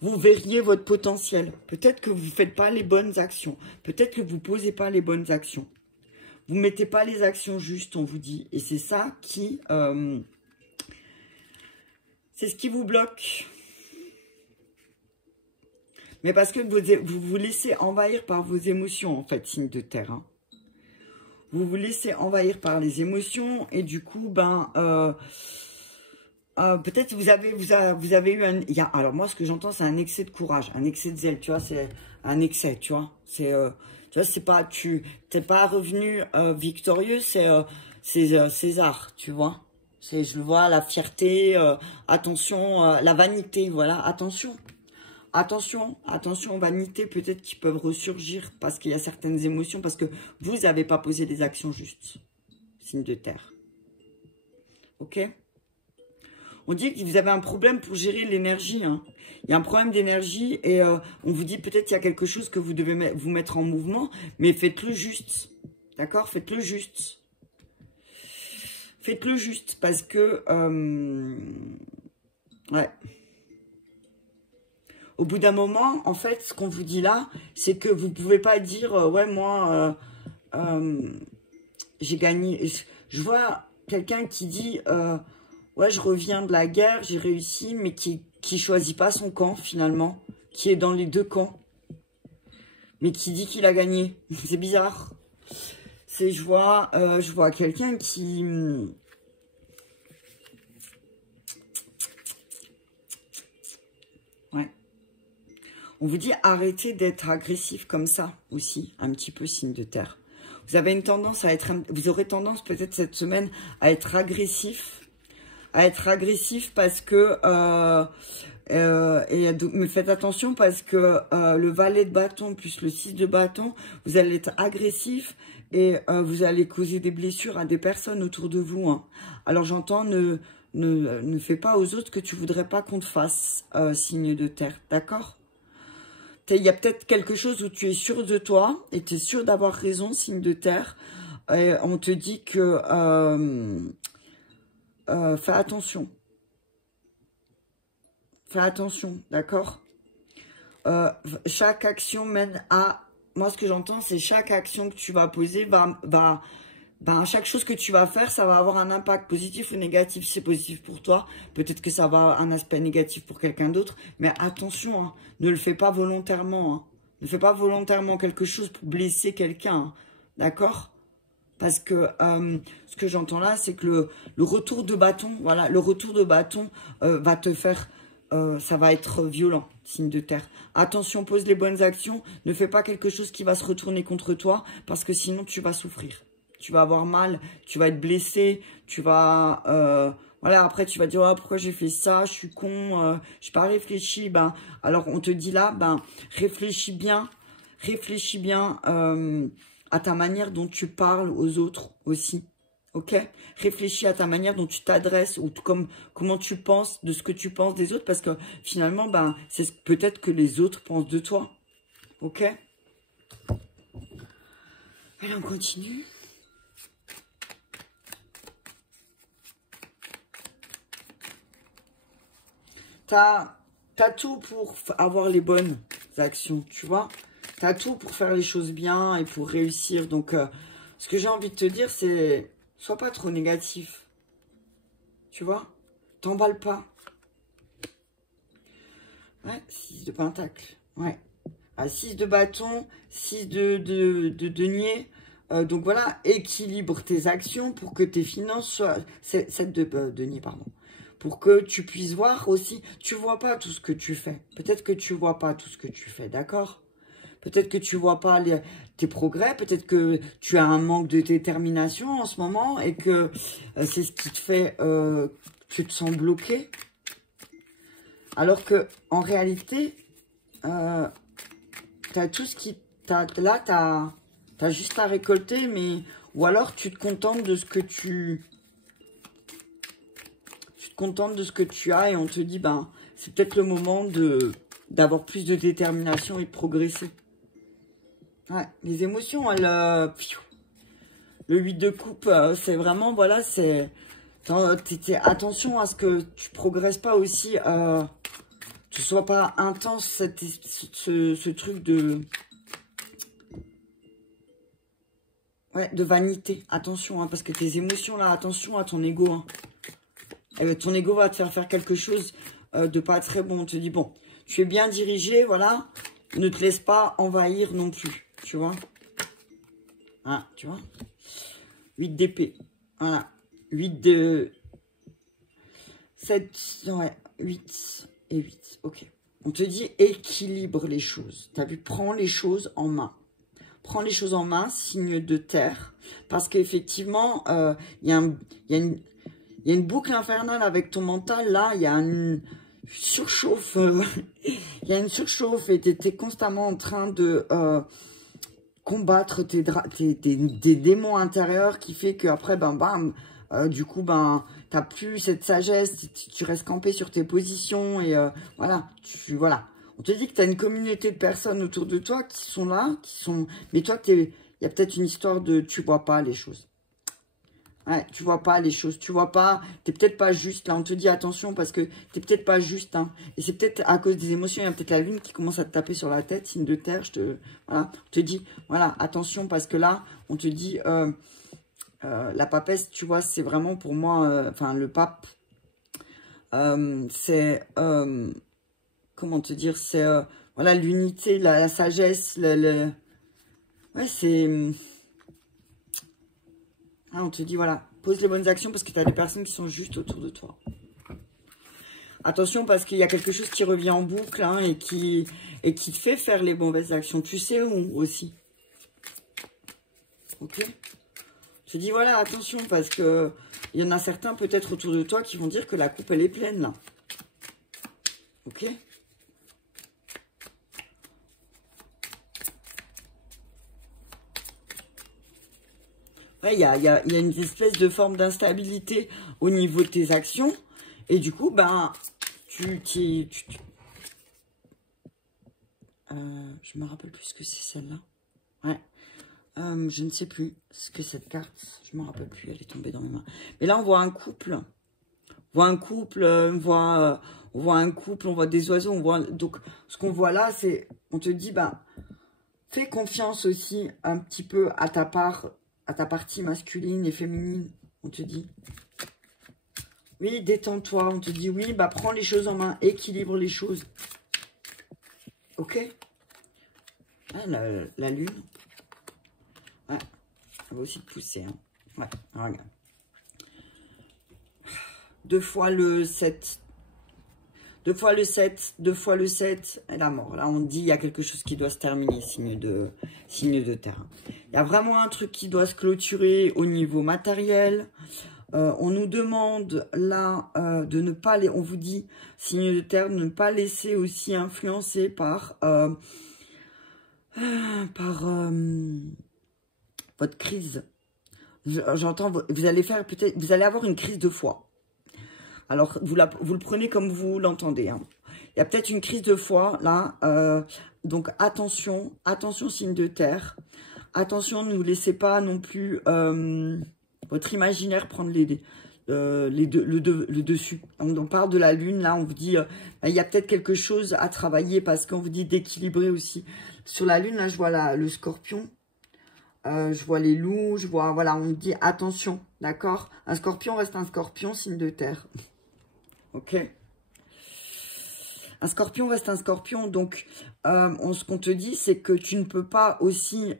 vous verriez votre potentiel. Peut-être que vous ne faites pas les bonnes actions. Peut-être que vous ne posez pas les bonnes actions. Vous ne mettez pas les actions justes, on vous dit. Et c'est ça qui... c'est ce qui vous bloque. Mais parce que vous vous laissez envahir par vos émotions, en fait, signe de terre. Hein. Vous vous laissez envahir par les émotions et du coup, peut-être vous avez eu un... alors moi, ce que j'entends, c'est un excès de courage, un excès de zèle, tu vois, c'est un excès, tu vois. Tu vois, c'est pas... t'es pas revenu victorieux, c'est César, tu vois. Je le vois, la fierté, attention, la vanité, voilà, attention. Attention, attention, vanité, peut-être qu'ils peuvent ressurgir parce qu'il y a certaines émotions, parce que vous n'avez pas posé les actions justes. Signe de terre. Ok? On dit que vous avez un problème pour gérer l'énergie. Hein. Il y a un problème d'énergie et on vous dit peut-être qu'il y a quelque chose que vous devez vous mettre en mouvement, mais faites-le juste. D'accord? Faites-le juste. Faites-le juste parce que... ouais. Au bout d'un moment, en fait, ce qu'on vous dit là, c'est que vous ne pouvez pas dire « Ouais, moi, j'ai gagné. » Je vois quelqu'un qui dit « Ouais, je reviens de la guerre, j'ai réussi, mais qui choisit pas son camp, finalement. Qui est dans les deux camps. Mais qui dit qu'il a gagné. » C'est bizarre. Je vois quelqu'un qui... Ouais. On vous dit arrêtez d'être agressif comme ça aussi, un petit peu signe de terre. Vous avez une tendance à être, vous aurez tendance peut-être cette semaine à être agressif parce que, mais faites attention parce que le valet de bâton plus le 6 de bâton, vous allez être agressif et vous allez causer des blessures à des personnes autour de vous. Hein. Alors j'entends ne fais pas aux autres que tu voudrais pas qu'on te fasse, signe de terre, d'accord? Il y a peut-être quelque chose où tu es sûr de toi et tu es sûr d'avoir raison, signe de terre. Et on te dit que fais attention. Fais attention, d'accord? Chaque action mène à... Moi, ce que j'entends, c'est chaque action que tu vas poser chaque chose que tu vas faire, ça va avoir un impact positif ou négatif. Si c'est positif pour toi, peut-être que ça va avoir un aspect négatif pour quelqu'un d'autre. Mais attention, hein, ne le fais pas volontairement. Hein. Ne fais pas volontairement quelque chose pour blesser quelqu'un. Hein, d'accord? Parce que ce que j'entends là, c'est que le retour de bâton, voilà, le retour de bâton va te faire... ça va être violent, signe de terre. Attention, pose les bonnes actions. Ne fais pas quelque chose qui va se retourner contre toi parce que sinon, tu vas souffrir. Tu vas avoir mal, tu vas être blessé, tu vas... voilà, après, tu vas dire, oh, pourquoi j'ai fait ça, je suis con, je n'ai pas réfléchi. Alors, on te dit là, réfléchis bien à ta manière dont tu parles aux autres aussi. Ok? Réfléchis à ta manière dont tu t'adresses ou comment tu penses, de ce que tu penses des autres. Parce que finalement, c'est peut-être que les autres pensent de toi. Ok? Allez, on continue. T'as tout pour avoir les bonnes actions, tu vois. T'as tout pour faire les choses bien et pour réussir. Donc, ce que j'ai envie de te dire, c'est... Sois pas trop négatif. Tu vois. T'emballes pas. Ouais, 6 de pentacle. Ouais. 6 de bâton, 6 de denier. Donc, voilà, équilibre tes actions pour que tes finances soient... 7 de denier, pardon. Pour que tu puisses voir aussi, tu vois pas tout ce que tu fais. Peut-être que tu vois pas tout ce que tu fais, d'accord? Peut-être que tu vois pas tes progrès, peut-être que tu as un manque de détermination en ce moment et que c'est ce qui te fait, tu te sens bloqué. Alors que en réalité, t'as tout ce qui, là, t'as juste à récolter, mais ou alors tu te contentes de ce que tu as et on te dit, c'est peut-être le moment de d'avoir plus de détermination et de progresser. Ouais, les émotions, elles... le 8 de coupe, c'est vraiment, voilà, c'est... Attention à ce que tu progresses pas aussi, que ce soit pas intense, ce truc de... Ouais, de vanité. Attention, hein, parce que tes émotions, là, attention à ton ego. Hein. Ton ego va te faire quelque chose de pas très bon. On te dit, bon, tu es bien dirigé, voilà. Ne te laisse pas envahir non plus, tu vois. Hein, tu vois. 8 d'épée. Voilà. 8 de... 7, ouais, 8 et 8. Ok. On te dit, équilibre les choses. Tu as vu, prends les choses en main. Prends les choses en main, signe de terre, parce qu'effectivement, il y a une boucle infernale avec ton mental, là, il y a une surchauffe, il y a une surchauffe et tu es constamment en train de combattre des démons intérieurs qui fait qu'après, bam, du coup, t'as plus cette sagesse, tu restes campé sur tes positions et voilà, voilà. On te dit que tu as une communauté de personnes autour de toi qui sont là, mais toi, il y a peut-être une histoire de tu vois pas les choses. Ouais, tu vois pas les choses, tu vois pas, t'es peut-être pas juste, là on te dit attention parce que t'es peut-être pas juste, hein. Et c'est peut-être à cause des émotions, il y a peut-être la lune qui commence à te taper sur la tête, signe de terre, voilà, on te dit, voilà, attention parce que là, on te dit, la papesse, tu vois, c'est vraiment pour moi, enfin le pape, c'est... comment te dire, c'est voilà l'unité, la sagesse, ouais, c'est... Ah, on te dit, voilà, pose les bonnes actions parce que tu as des personnes qui sont juste autour de toi. Attention parce qu'il y a quelque chose qui revient en boucle hein, et qui te fait faire les mauvaises actions. Tu sais où aussi. Ok. Je te dis, voilà, attention parce que il y en a certains peut-être autour de toi qui vont dire que la coupe, elle est pleine là. Ok. Ouais, il y a une espèce de forme d'instabilité au niveau de tes actions. Et du coup, je me rappelle plus ce que c'est celle-là. Ouais. Je ne sais plus ce que cette carte. Je ne me rappelle plus, elle est tombée dans mes mains. Mais là, on voit un couple. On voit un couple, on voit un couple, on voit des oiseaux. Donc, ce qu'on voit là, c'est... On te dit, fais confiance aussi un petit peu à ta part, à ta partie masculine et féminine. On te dit... Oui, détends-toi. On te dit, oui, prends les choses en main. Équilibre les choses. Ok. Ah, la lune. Ouais. Elle va aussi te pousser. Hein. Ouais, regarde. 2 fois le 7. 2 fois le 7. 2 fois le 7. Et la mort. Là, on dit, il y a quelque chose qui doit se terminer. Signe de terre. Il y a vraiment un truc qui doit se clôturer au niveau matériel. On nous demande là de ne pas on vous dit, signe de terre, de ne pas laisser aussi influencer par votre crise. J'entends, vous allez faire peut-être, vous allez avoir une crise de foi. Alors vous le prenez comme vous l'entendez. Hein. Il y a peut-être une crise de foi là. Donc attention, signe de terre. Attention, ne vous laissez pas non plus votre imaginaire prendre le dessus. On parle de la lune, là, on vous dit, il y a peut-être quelque chose à travailler parce qu'on vous dit d'équilibrer aussi. Sur la lune, là, je vois le scorpion, je vois les loups, je vois, voilà, on dit attention, d'accord? Un scorpion reste un scorpion, signe de terre. Ok? Un scorpion reste un scorpion, donc ce qu'on te dit, c'est que tu ne peux pas aussi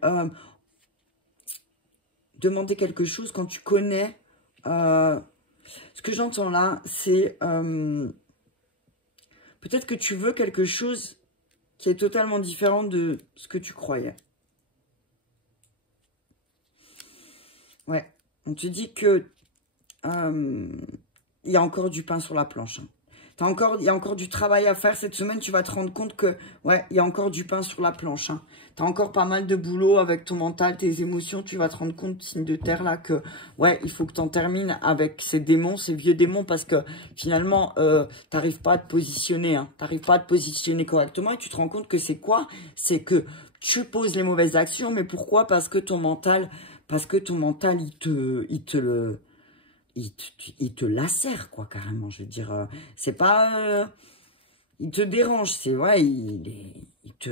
demander quelque chose quand tu connais... ce que j'entends là, c'est peut-être que tu veux quelque chose qui est totalement différent de ce que tu croyais. Ouais, on te dit que il y a encore du pain sur la planche. Hein. Il y a encore du travail à faire cette semaine. Tu vas te rendre compte que, ouais, il y a encore du pain sur la planche. Hein. Tu as encore pas mal de boulot avec ton mental, tes émotions. Tu vas te rendre compte, signe de terre, là, que, ouais, il faut que tu en termines avec ces démons, ces vieux démons, parce que finalement, tu n'arrives pas à te positionner. Hein. Tu n'arrives pas à te positionner correctement et tu te rends compte que c'est quoi? C'est que tu poses les mauvaises actions, mais pourquoi? Parce que ton mental, il te lacère, quoi, carrément. Je veux dire, c'est pas... il te dérange, c'est... Ouais, tu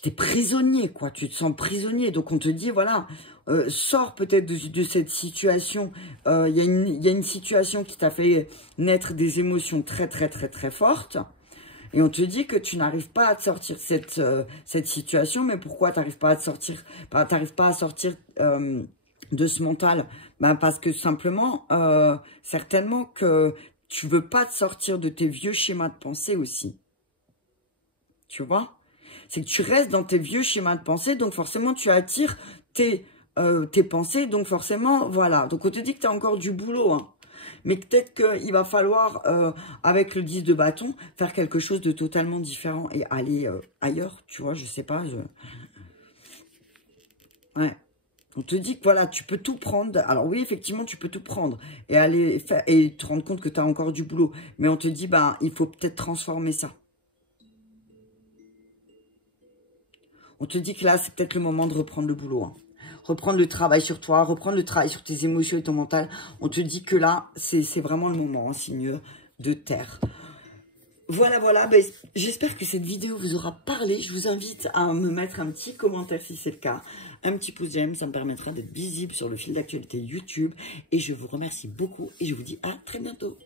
t'es prisonnier, quoi. Tu te sens prisonnier. Donc, on te dit, voilà, sors peut-être de cette situation. Il y a une situation qui t'a fait naître des émotions très, très, très, très fortes. Et on te dit que tu n'arrives pas à te sortir de cette situation. Mais pourquoi tu n'arrives pas à te sortir? T'arrives pas à sortir... de ce mental, ben parce que simplement, certainement que tu veux pas te sortir de tes vieux schémas de pensée aussi. Tu vois? C'est que tu restes dans tes vieux schémas de pensée, donc forcément tu attires tes pensées, donc forcément, voilà. Donc on te dit que tu as encore du boulot, hein. Mais peut-être qu'il va falloir, avec le 10 de bâton, faire quelque chose de totalement différent et aller ailleurs, tu vois, je sais pas. Ouais. On te dit que voilà, tu peux tout prendre. Alors oui, effectivement, tu peux tout prendre et aller faire et te rendre compte que tu as encore du boulot. Mais on te dit, ben, il faut peut-être transformer ça. On te dit que là, c'est peut-être le moment de reprendre le boulot. Hein. Reprendre le travail sur toi, reprendre le travail sur tes émotions et ton mental. On te dit que là, c'est vraiment le moment, hein, signe de terre. Voilà, voilà. Ben, j'espère que cette vidéo vous aura parlé. Je vous invite à me mettre un petit commentaire si c'est le cas. Un petit pouce j'aime, ça me permettra d'être visible sur le fil d'actualité YouTube. Et je vous remercie beaucoup et je vous dis à très bientôt.